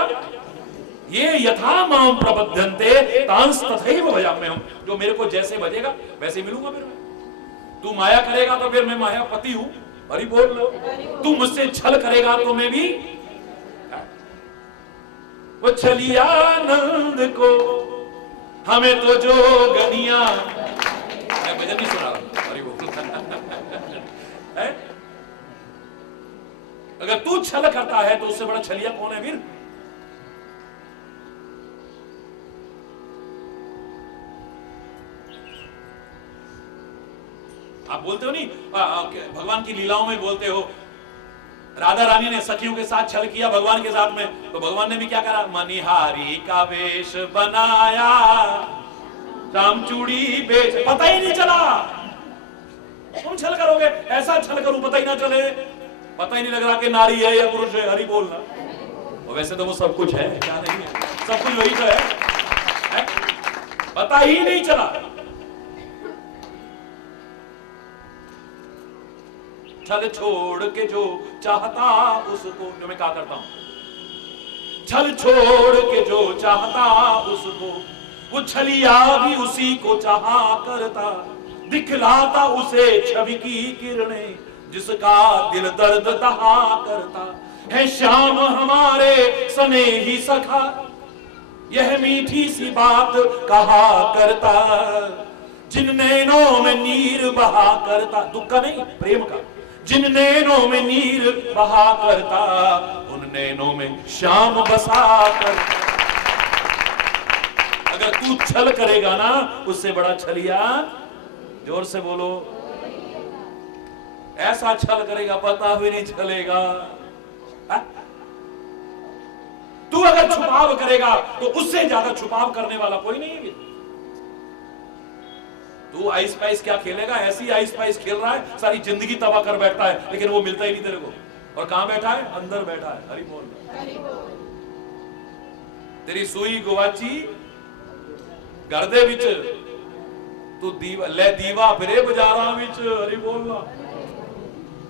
ये। यथा माम प्रबध्यन्ते तांस तथैव भजाम्यहम्, जो मेरे को जैसे बजेगा वैसे मिलूंगा फिर मैं। तू माया करेगा तो फिर मैं मायापति हूं, हरि बोल लो। तू मुझसे छल करेगा तो मैं भी, वो छलिया नंद को हमें तो जो गनिया, मैं भजन नहीं सुना रहा, हरि बोल। अगर तू छल करता है तो उससे बड़ा छलिया कौन है वीर। आप बोलते हो नहीं, भगवान की लीलाओं में बोलते हो, राधा रानी ने सखियों के साथ छल किया भगवान के साथ में, तो भगवान ने भी क्या करा, मनिहारी का वेश बनाया, चामचूड़ी बेच, पता ही नहीं चला। तुम छल करोगे, ऐसा छल करूं पता ही ना चले, पता ही नहीं लग रहा कि नारी है या पुरुष है, हरि बोलना। और वैसे तो वो सब कुछ है, क्या नहीं है, सब कुछ वही तो है? पता ही नहीं चला। छल छोड़ के जो चाहता उसको, जो मैं क्या करता हूं, छल छोड़ के जो चाहता उसको, वो छलिया भी उसी को चाहा करता, दिखलाता उसे छवि की किरणें, जिसका दिल दर्द दहा करता है। श्याम हमारे स्नेही सखा, यह मीठी सी बात कहा करता, जिन नैनों में नीर बहा करता, दुख का नहीं प्रेम का, जिन नैनों में नीर बहा करता, उन नैनों में श्याम बसा करता। अगर तू छल करेगा ना, उससे बड़ा छलिया, जोर से बोलो, ऐसा छल करेगा पता भी नहीं चलेगा। तू अगर छुपाव करेगा तो उससे ज्यादा छुपाव करने वाला कोई नहीं है। तू आइस पाइस क्या खेलेगा, ऐसी आइस पाइस खेल रहा है, सारी जिंदगी तबाह कर बैठता है, लेकिन वो मिलता ही नहीं तेरे को। और कहां बैठा है, अंदर बैठा है, हरि बोल। तेरी सुई गुवाची घर दे विच, तू दीवा फिरे बाजारां विच, हरि बोलना।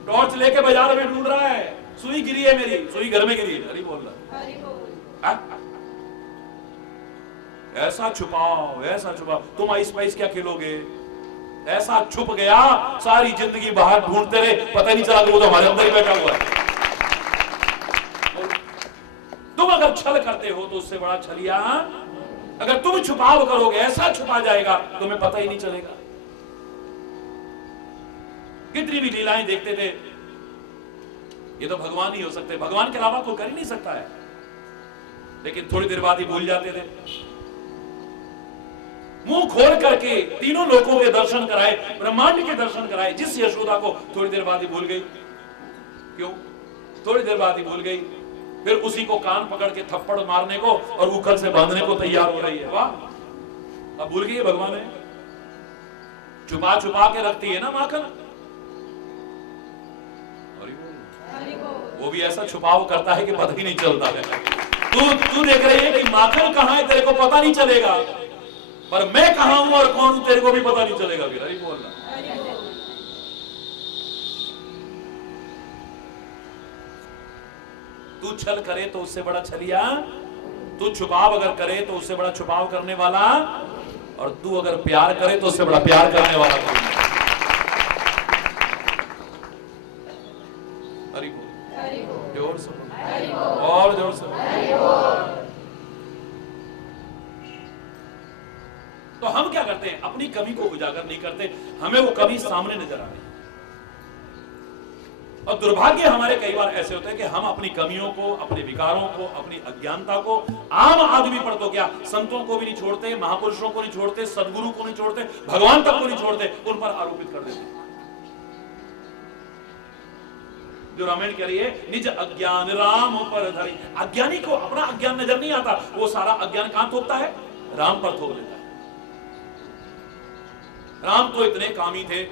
टॉर्च लेके बाजार में ढूंढ रहा है, सुई गिरी है मेरी, सुई घर में गिरी है, हरि बोलना। ऐसा छुपाओ, ऐसा छुपाओ। तुम आइस पाइस क्या खेलोगे, ऐसा छुप गया, सारी जिंदगी बाहर ढूंढते रहे, पता नहीं चला कि वो तो हमारे अंदर ही बैठा हुआ है। तुम अगर छल करते हो तो उससे बड़ा छलिया, अगर तुम छुपाव करोगे, ऐसा छुपा जाएगा तुम्हें पता ही नहीं चलेगा। कितनी भी लीलाएं देखते थे, ये तो भगवान ही हो सकते, भगवान के अलावा कोई कर ही नहीं सकता है, लेकिन थोड़ी देर बाद ही भूल जाते थे। मुंह खोल करके तीनों लोकों के दर्शन कराए, ब्रह्मांड के दर्शन कराए, जिस यशोदा को थोड़ी देर बाद ही भूल गई। क्यों? थोड़ी देर बाद ही भूल गई, फिर उसी को कान पकड़ के थप्पड़ मारने को और उखल से बांधने को तैयार हो रही है। वाह, अब भूल गई है भगवान है। छुपा छुपा के रखती है ना माखन, वो भी ऐसा छुपाव करता है कि पता ही नहीं चलता है। तू देख रही है कि माखन कहां है, तेरे को पता नहीं चलेगा, पर मैं कहां हूं और कौन हूं तेरे को भी पता नहीं चलेगा। फिर अरे बोलना, तू छल करे तो उससे बड़ा छलिया, तू छुपाव अगर करे तो उससे बड़ा छुपाव करने वाला, और तू अगर प्यार करे तो उससे बड़ा प्यार करने वाला कोई नहीं। हरि बोल, जोर से और जोर से। तो हम क्या करते हैं, अपनी कमी को उजागर नहीं करते, हमें वो कमी सामने नजर आ रही है। और दुर्भाग्य हमारे कई बार ऐसे होते हैं कि हम अपनी कमियों को, अपने विकारों को, अपनी अज्ञानता को आम आदमी पर तो क्या, संतों को भी नहीं छोड़ते, महापुरुषों को नहीं छोड़ते, सदगुरु को नहीं छोड़ते, भगवान तक को नहीं छोड़ते, उन पर आरोपित कर देते। जो रामायण कह रही है, निज अज्ञान राम पर धरी। अज्ञानी को अपना अज्ञान नजर नहीं आता, वो सारा अज्ञान कहां थोपता है, राम पर थोप देता है। राम तो इतने कामी थे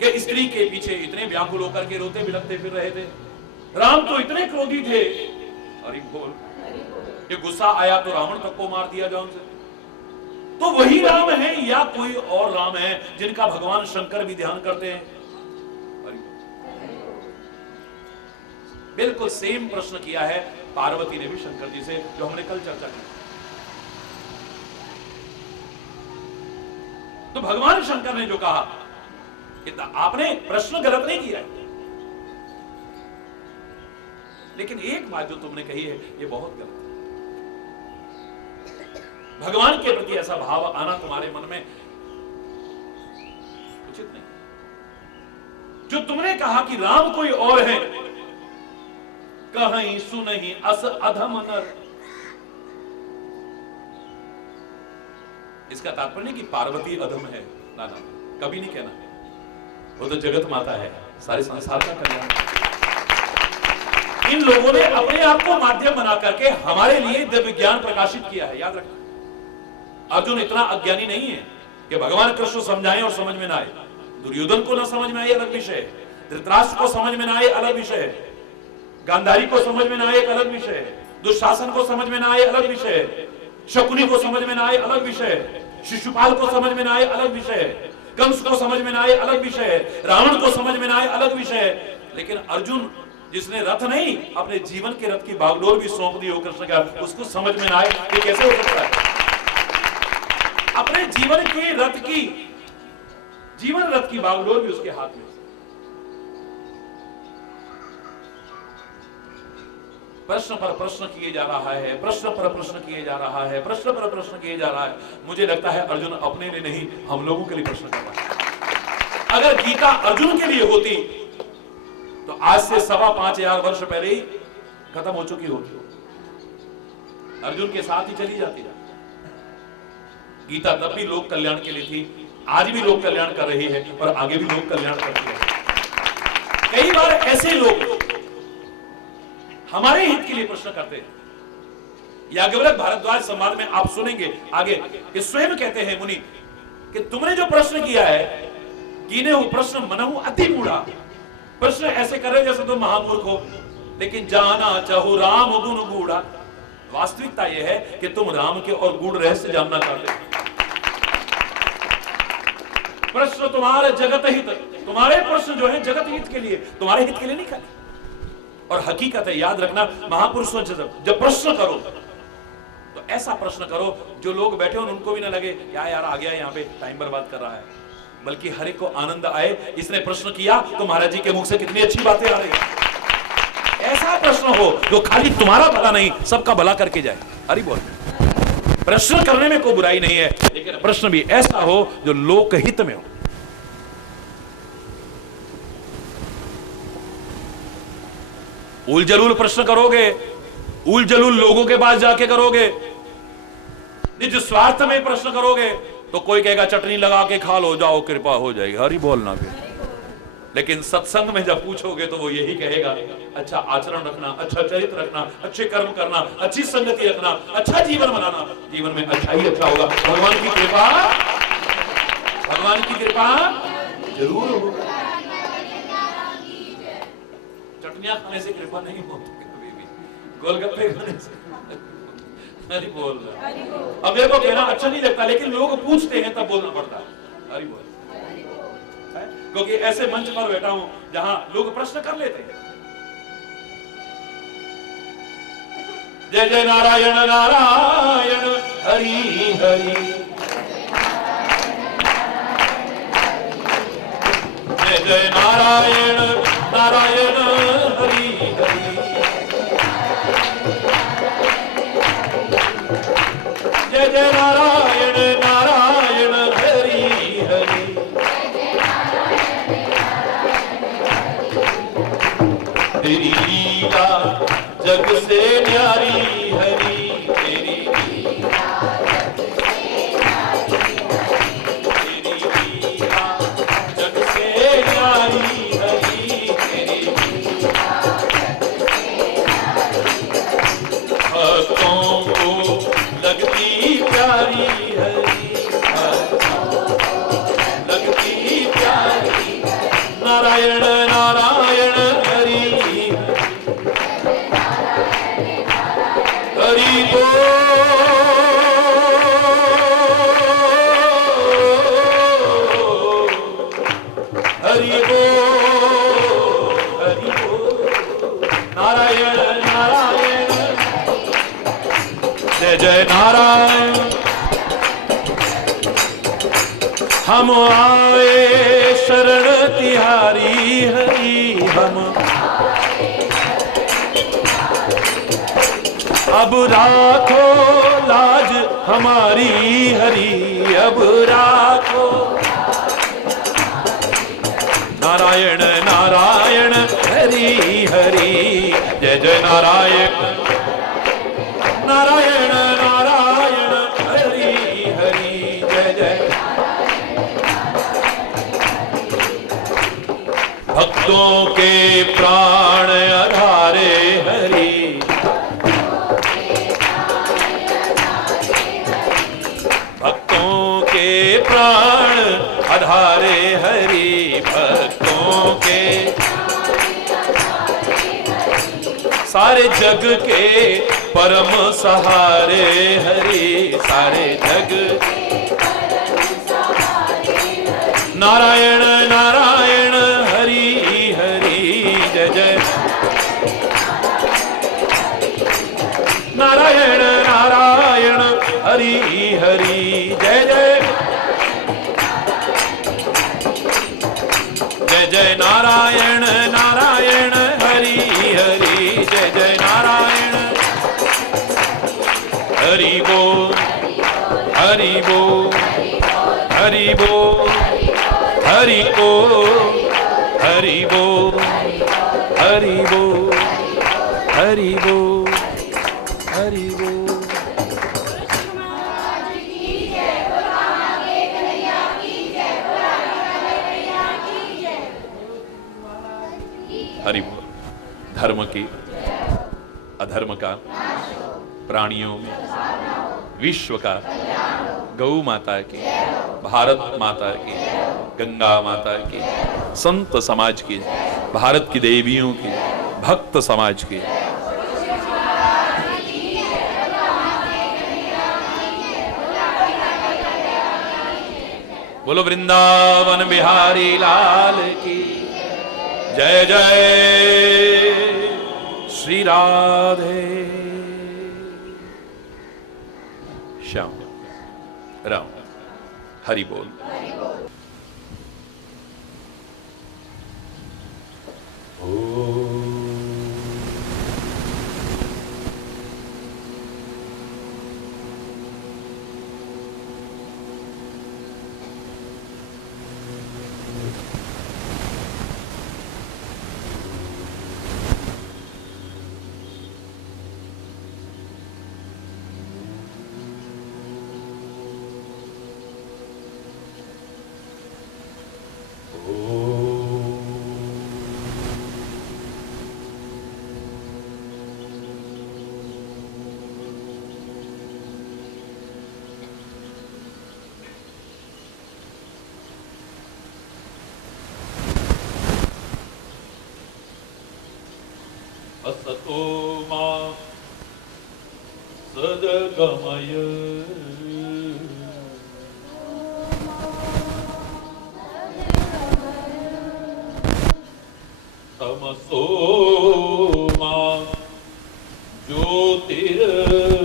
कि स्त्री के पीछे इतने व्याकुल होकर के रोते बिलखते फिर रहे थे। राम तो इतने क्रोधी थे, अरे बोल, ये गुस्सा आया तो रावण तक को मार दिया जान से। तो वही राम है या कोई और राम है जिनका भगवान शंकर भी ध्यान करते हैं? बिल्कुल सेम प्रश्न किया है पार्वती ने भी शंकर जी से, जो हमने कल चर्चा की। तो भगवान शंकर ने जो कहा कि आपने प्रश्न गलत नहीं किया, लेकिन एक बात जो तुमने कही है ये बहुत गलत है। भगवान के प्रति ऐसा भाव आना तुम्हारे मन में उचित नहीं। जो तुमने कहा कि राम कोई और है, कहीं सुनहि अस अधम नर, इसका तात्पर्य नहीं कि पार्वती अधम है, ना ना, कभी नहीं कहना। वो तो जगत माता है, सारे संसार का कल्याण। इन लोगों ने अपने आप को माध्यम बना करके हमारे लिए दिव्य ज्ञान प्रकाशित किया है, याद रखना। अर्जुन इतना अज्ञानी नहीं है कि भगवान कृष्ण समझाएं और समझ में ना आए। दुर्योधन को ना समझ में आए अलग विषय है, धृतराष्ट्र को समझ में ना आए अलग विषय है, गांधारी को समझ में ना आए एक अलग विषय है, दुशासन को समझ में ना आए अलग विषय है, शकुनी को समझ में ना आए अलग विषय है, शिशुपाल को समझ में ना आए अलग विषय है, कंस को समझ में ना आए अलग विषय है, रावण को समझ में ना आए अलग विषय है। लेकिन अर्जुन जिसने रथ नहीं अपने जीवन के रथ की बागडोर भी सौंप दी हो कृष्ण का, उसको समझ में ना आए ये कैसे हो सकता है? अपने जीवन के रथ की, जीवन रथ की बागडोर भी उसके हाथ में। प्रश्न पर प्रश्न किए जा रहा है, प्रश्न पर प्रश्न किए जा रहा है, प्रश्न पर प्रश्न किए जा रहा है। मुझे लगता है अर्जुन अपने लिए नहीं, हम लोगों के लिए प्रश्न कर रहा है। अगर गीता अर्जुन के लिए होती तो आज से 5,500 वर्ष पहले ही खत्म हो चुकी होती, अर्जुन के साथ ही चली जाती। गीता तब भी लोक कल्याण के लिए थी, आज भी लोक कल्याण कर रही है और आगे भी लोक कल्याण करती है। कई बार ऐसे लोग हमारे हित के लिए प्रश्न करते हैं। याज्ञवल्क्य भारद्वाज संवाद में आप सुनेंगे आगे कि स्वयं कहते हैं मुनि कि तुमने जो प्रश्न किया है, कीने हो प्रश्न मनहु अति मूढ़ा, प्रश्न ऐसे कर रहे जैसे तुम महामूर्ख हो, लेकिन जाना चाहो राम गुण गूढ़ा। वास्तविकता यह है कि तुम राम के और गूढ़ रहस्य जानना चाहते हो। प्रश्न तुम्हारे जगत हित, तुम्हारे प्रश्न जो है जगत हित के लिए, तुम्हारे हित के लिए नहीं खाली। और हकीकत है, याद रखना, महापुरुषों से जब प्रश्न करो तो ऐसा प्रश्न करो जो लोग बैठे हो उनको भी ना लगे क्या यार आ गया यहाँ पे टाइम बर्बाद कर रहा है, बल्कि हर एक को आनंद आए। इसने प्रश्न किया तो महाराज जी के मुख से कितनी अच्छी बातें आ रही है। ऐसा प्रश्न हो जो खाली तुम्हारा भला नहीं सबका भला करके जाए। हरि बोल। प्रश्न करने में कोई बुराई नहीं है, लेकिन प्रश्न भी ऐसा हो जो लोकहित में हो। उल जलूल प्रश्न करोगे, उल जलूल लोगों के पास जाके करोगे, निज स्वार्थ में प्रश्न करोगे तो कोई कहेगा चटनी लगा के खा लो, जाओ कृपा हो जाएगी। हरि बोलना भी। लेकिन सत्संग में जब पूछोगे तो वो यही कहेगा अच्छा आचरण रखना, अच्छा चरित्र रखना, अच्छे कर्म करना, अच्छी संगति रखना, अच्छा जीवन बनाना, जीवन में अच्छा ही अच्छा होगा। भगवान की कृपा, भगवान की कृपा जरूर होगा। चटनियां खाने से कृपा नहीं होती कभी भी, गोलगप्पे खाने से। हरि बोल रहा। अब मेरे को कहना अच्छा नहीं लगता, लेकिन लोग पूछते हैं तब बोलना पड़ता है। हरि बोल। क्योंकि ऐसे मंच पर बैठा हूं जहां लोग प्रश्न कर लेते हैं। जय जय नारायण नारायण हरि हरि, जय जय नारायण नारायण हरि हरि, जय जय नारायण नारायण हरि हरि, तेरी लीला जग से न्यारी हरि, तेरी लीला जग से न्यारी हरि, तेरी भक्तों को लगती प्यारी हरि, लगती प्यारी। नारायण नारायण हरि हरि बोल, हरि बोल, हरि बोल। नारायण नारायण, जय जय नारायण। हम आए शरण तिहारी हरि, हम अब राखो लाज हमारी हरि, अब राखो। नारायण नारायण हरि हरि, जय जय नारायण नारायण नारायण हरि हरि, जय जय। भक्तों के प्राण आधारे हरि, भक्तों के प्राण आधारे हरि, भक्तों के सारे जग के परम सहारे हरि, सारे जग। नारायण नारायण हरि हरि, जय जय नारायण नारायण हरि हरि, जय जय। जय जय नारायण नारायण हरि हरि, जय जय नारायण। हरि बोल, हरि बोल, हरि बोल, हरि बोल, हरि बोल, हरि बोल, हरि बोल, हरि बोल। हरि बोल। धर्म की, अधर्म का, प्राणियों में, विश्व का, गौ माता की, भारत माता की, गंगा माता की, संत समाज की, भारत की देवियों की, भक्त समाज की। बोलो वृंदावन बिहारी लाल की जय जय। श्री राधे। राम। हरि बोल। असतो मा सद्गमय तमसो मा ज्योतिर्गमय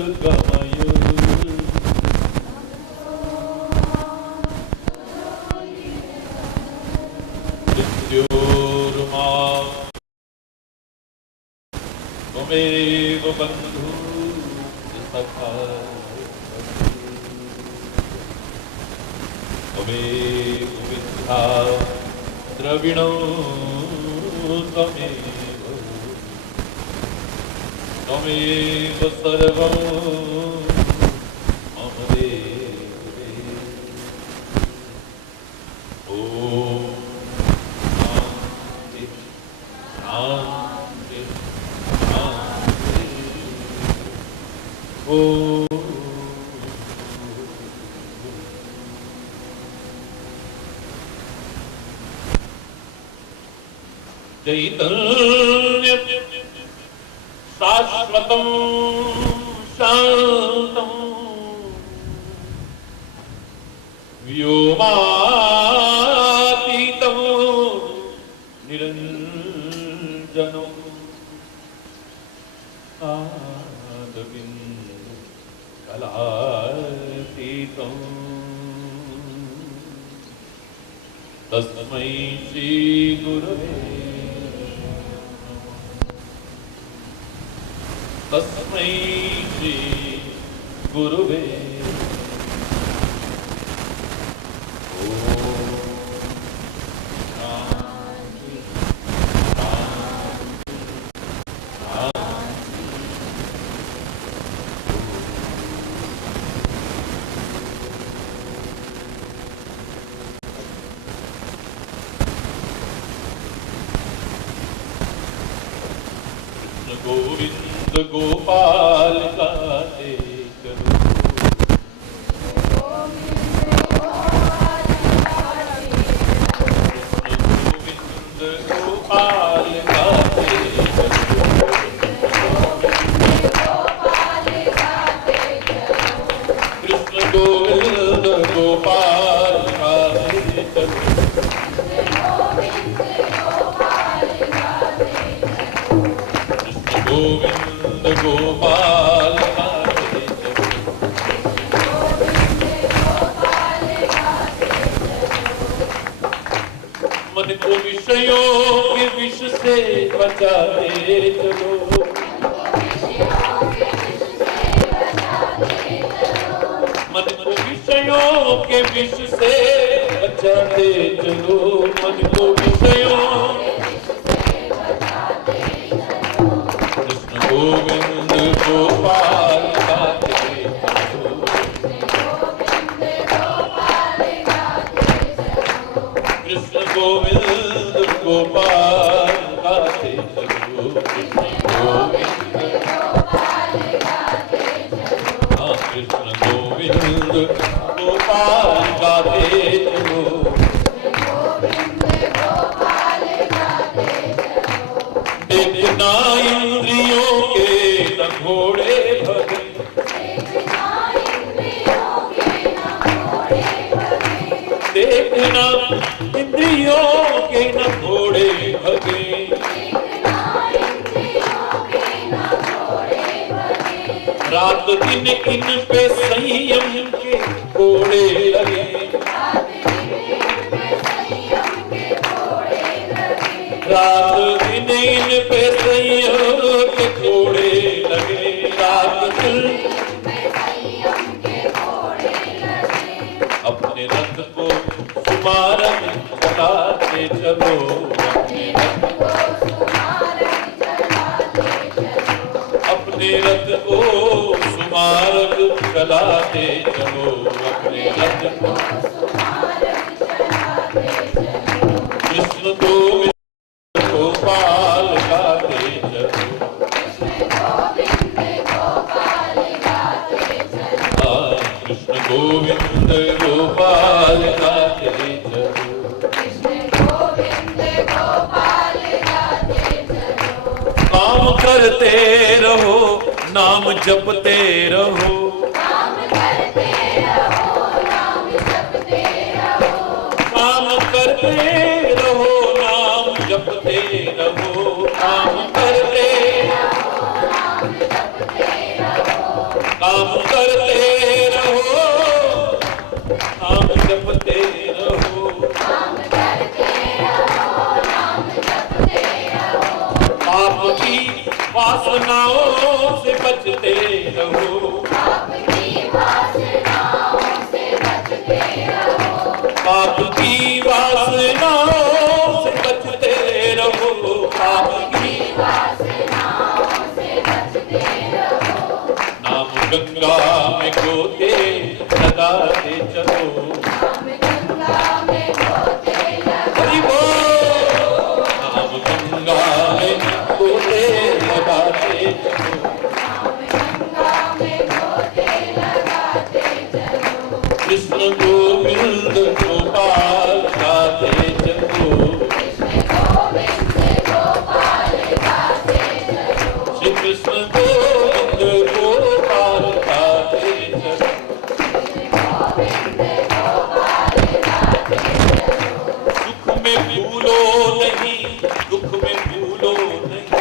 मृत्योर्मा त्वमेव बन्धु सखा त्वमेव विद्या द्रविणो त्वमेव सर्वं मम देव। ॐ शान्ति शान्ति शान्ति। ॐ चैतन्यं शाश्वतं शान्तं व्योमातीतं निरञ्जनं नादबिन्दु कलातीतं तस्मै श्री गुरवे तस्मै श्री गुरुवे गोविंद गोपाल गाते करो गोविंद गोपाल गाते कृष्ण गोविंद गोपाल गाते गोविंद गोपाल मन को विषयों के विष से बचाते चलो मन को विषयों के विष से बचाते चलो मन को विषयों गोविंद गोपाल गाते चलो कृष्ण गोविंद गोपाल गाते चलो कृष्ण गोविंद गोपाल गाते चलो देखना इंद्रियों के न घोड़े भगे देखना इंद्रियों के न घोड़े भगे रात दिन इन पे संयम के कोड़े लगे, रात दिन इन पे संयम के कोड़े लगे, रात दिन अपने रथ को सुमारन चलाते चलो, अपने रथ को सुमारक चलाते चलो, अपने रथ को कृष्ण गोविंद गोपाल गाते चलो, कृष्ण गोविंद गोपाल गाते चलो, काम करते रहो, नाम जपते रहो, काम करते रहो, नाम जपते रहो, नाम जपते रहो, काम करते काम करते रहो, नाम जपते रहो, पाप की वासनाओं से बचते रहो, पाप की वासनाओं से बचते रहो, पाप की वासनाओं से बचते रहो, पाप की वासनाओं से बचते रहो, नाम गंगा में गोते लगाते चलो, नाम गंगा में गोते लगाते चलो, नाम गंगा में गोते लगाते चलो, कृष्ण गोविंद गोपाल गाते चलो, श्री कृष्ण गोविंद गोपाल गाते चलो, सुख में भूलो नहीं, दुख में भूलो नहीं,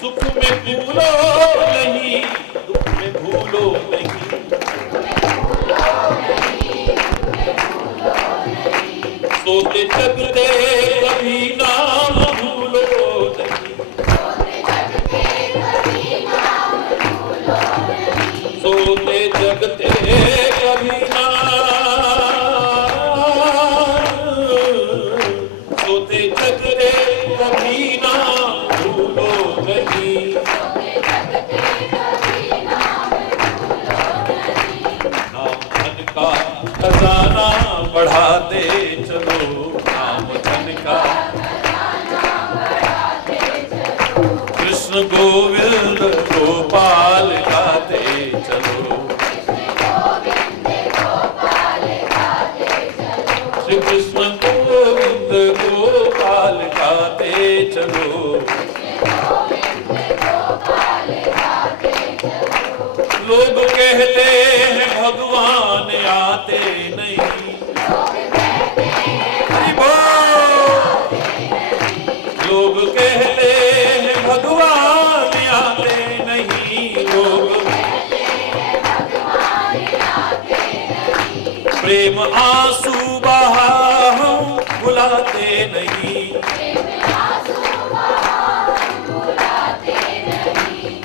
सुख में भूलो नहीं, दुख में भूलो नहीं, सोते जगते कभी नाम भूलो नहीं, सोते जगते कभी सोते जगते कभी नाम भूलो नहीं, नाम धन का खजाना बढ़ाते चलो, नाम धन का कृष्ण गोविंद गोपाल गाते चलो, श्री कृष्ण गोविंद गोपाल गाते चलो, लोग कहते हैं भगवान आते नहीं, लोग कहते हैं भगवान आते नहीं, लोग प्रेम आंसू बहा हम बुलाते नहीं,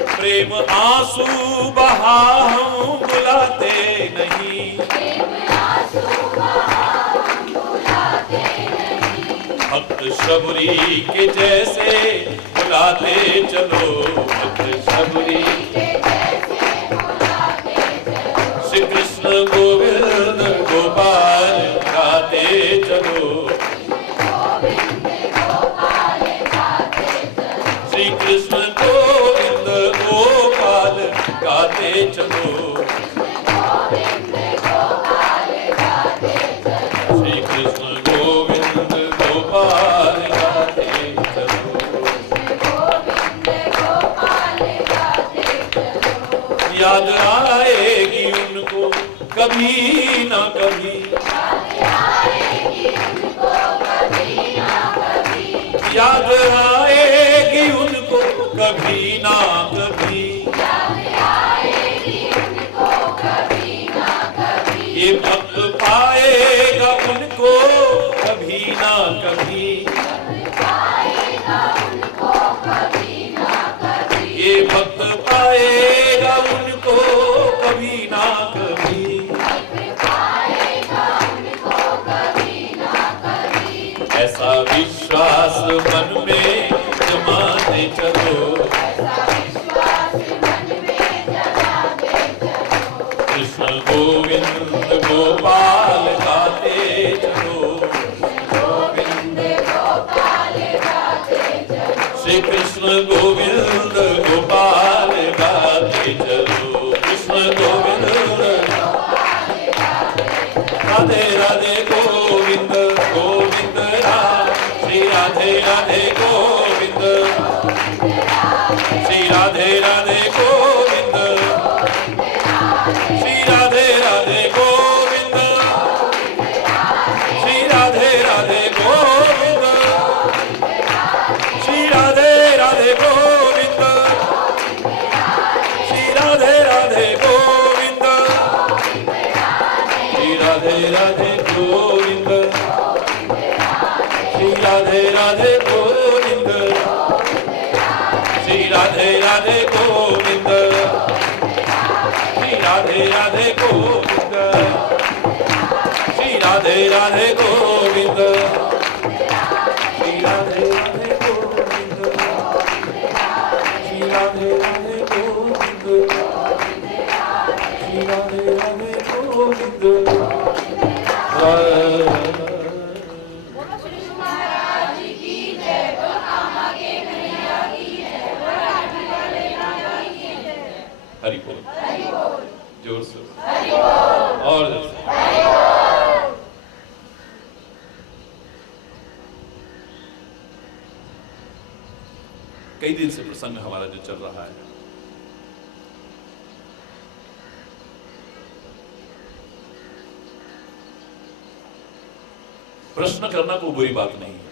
प्रेम आंसू बहा हम बुलाते नहीं, भक्त शबरी के जैसे बुलाते चलो, भक्त शबरी श्री कृष्ण गोविंद गोपाल गाते चलो, श्री कृष्ण गोविंद गोपाल गाते चलो, श्री कृष्ण गोविंद गोपाल गाते चलो, याद आएगी उनको कभी ना कभी, याद आएगी उनको कभी ना कभी, पाएगा उनको कभी ना कभी, ऐसा विश्वास मन में जमाते चलो, कृष्ण गोविंद गोपाल गाते चलो, श्री कृष्ण गोविंद गोपाल गाते चलो, कृष्ण गोविंद राधे राधे गोविंद गोविंद राम, श्री राधे राधे गोविंद, श्री राधे राधे गोविंद, श्री राधे राधे गोविंद, श्री राधे राधे गोविंद, श्री राधे राधे गोविंद, श्री राधे राधे गोविंद, श्री राधे राधे गोविंद, श्री राधे राधे गोविंद, श्री राधे राधे गोविंद, श्री राधे राधे गोविंद, श्री राधे राधे गोविंद, श्री राधे राधे गोविंद, श्री राधे राधे गोविंद, श्री राधे राधे गोविंद। हरि बोल, जोर से और जोर से। कई दिन से प्रसंग हमारा जो चल रहा है, प्रश्न करना कोई बुरी बात नहीं है।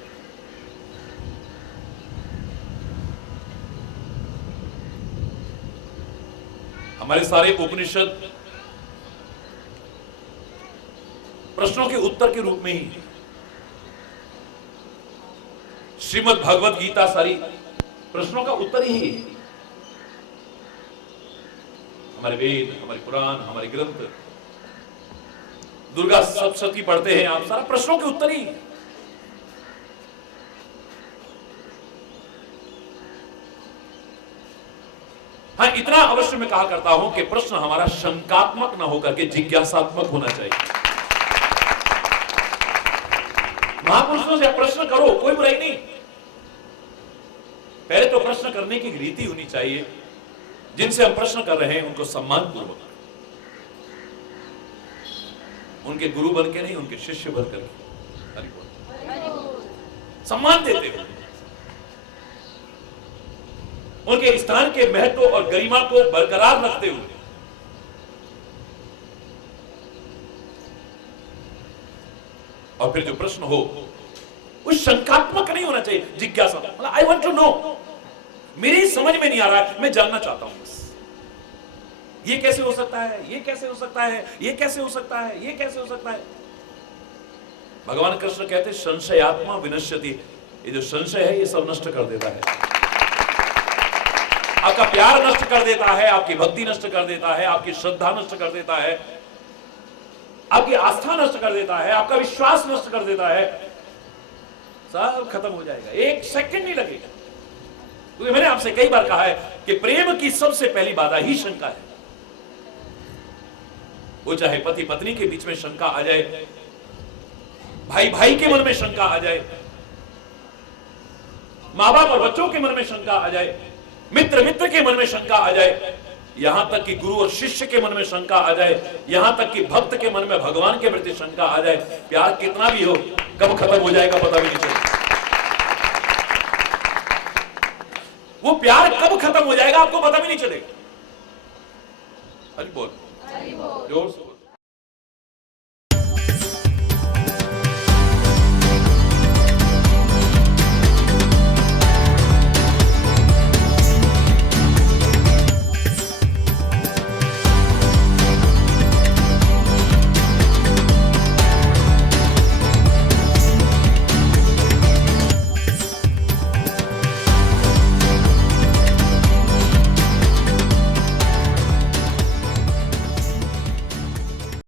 हमारे सारे उपनिषद प्रश्नों के उत्तर के रूप में ही, श्रीमद् भगवत गीता सारी प्रश्नों का उत्तर ही है। हमारे वेद, हमारे पुराण, हमारे ग्रंथ, दुर्गा सप्तशती पढ़ते हैं आप, सारा प्रश्नों के उत्तर ही है। हाँ, इतना अवश्य मैं कहा करता हूं कि प्रश्न हमारा शंकात्मक न होकर के जिज्ञासात्मक होना चाहिए। महापुरुषों से प्रश्न करो, कोई बुराई नहीं। पहले तो प्रश्न करने की रीति होनी चाहिए। जिनसे हम प्रश्न कर रहे हैं उनको सम्मान पूर्वक, उनके गुरु बन के नहीं, उनके शिष्य बन कर सम्मान देते हुए, उनके स्थान के महत्व और गरिमा को बरकरार रखते हुए, और फिर जो प्रश्न हो वो शंकात्मक नहीं होना चाहिए, जिज्ञासा, मतलब आई वांट टू नो, मेरी समझ में नहीं आ रहा है, मैं जानना चाहता हूं बस। ये कैसे हो सकता है, ये कैसे हो सकता है, ये कैसे हो सकता है, ये कैसे हो सकता है। भगवान कृष्ण कहते हैं संशयात्मा विनश्यति, ये जो संशय है ये सब नष्ट कर देता है, आपका प्यार नष्ट कर देता है, आपकी भक्ति नष्ट कर देता है, आपकी श्रद्धा नष्ट कर देता है, आपकी आस्था नष्ट कर देता है, आपका विश्वास नष्ट कर देता है, सब खत्म हो जाएगा, एक सेकंड नहीं लगेगा। क्योंकि मैंने आपसे कई बार कहा है कि प्रेम की सबसे पहली बाधा ही शंका है। वो चाहे पति पत्नी के बीच में शंका आ जाए, भाई भाई के मन में शंका आ जाए, मां बाप और बच्चों के मन में शंका आ जाए, मित्र मित्र के मन में शंका आ जाए, यहां तक कि गुरु और शिष्य के मन में शंका आ जाए, यहां तक कि भक्त के मन में भगवान के प्रति शंका आ जाए, प्यार कितना भी हो कब खत्म हो जाएगा पता भी नहीं चलेगा। वो प्यार कब खत्म हो जाएगा आपको पता भी नहीं चलेगा। हरि बोल, जोर से बोल।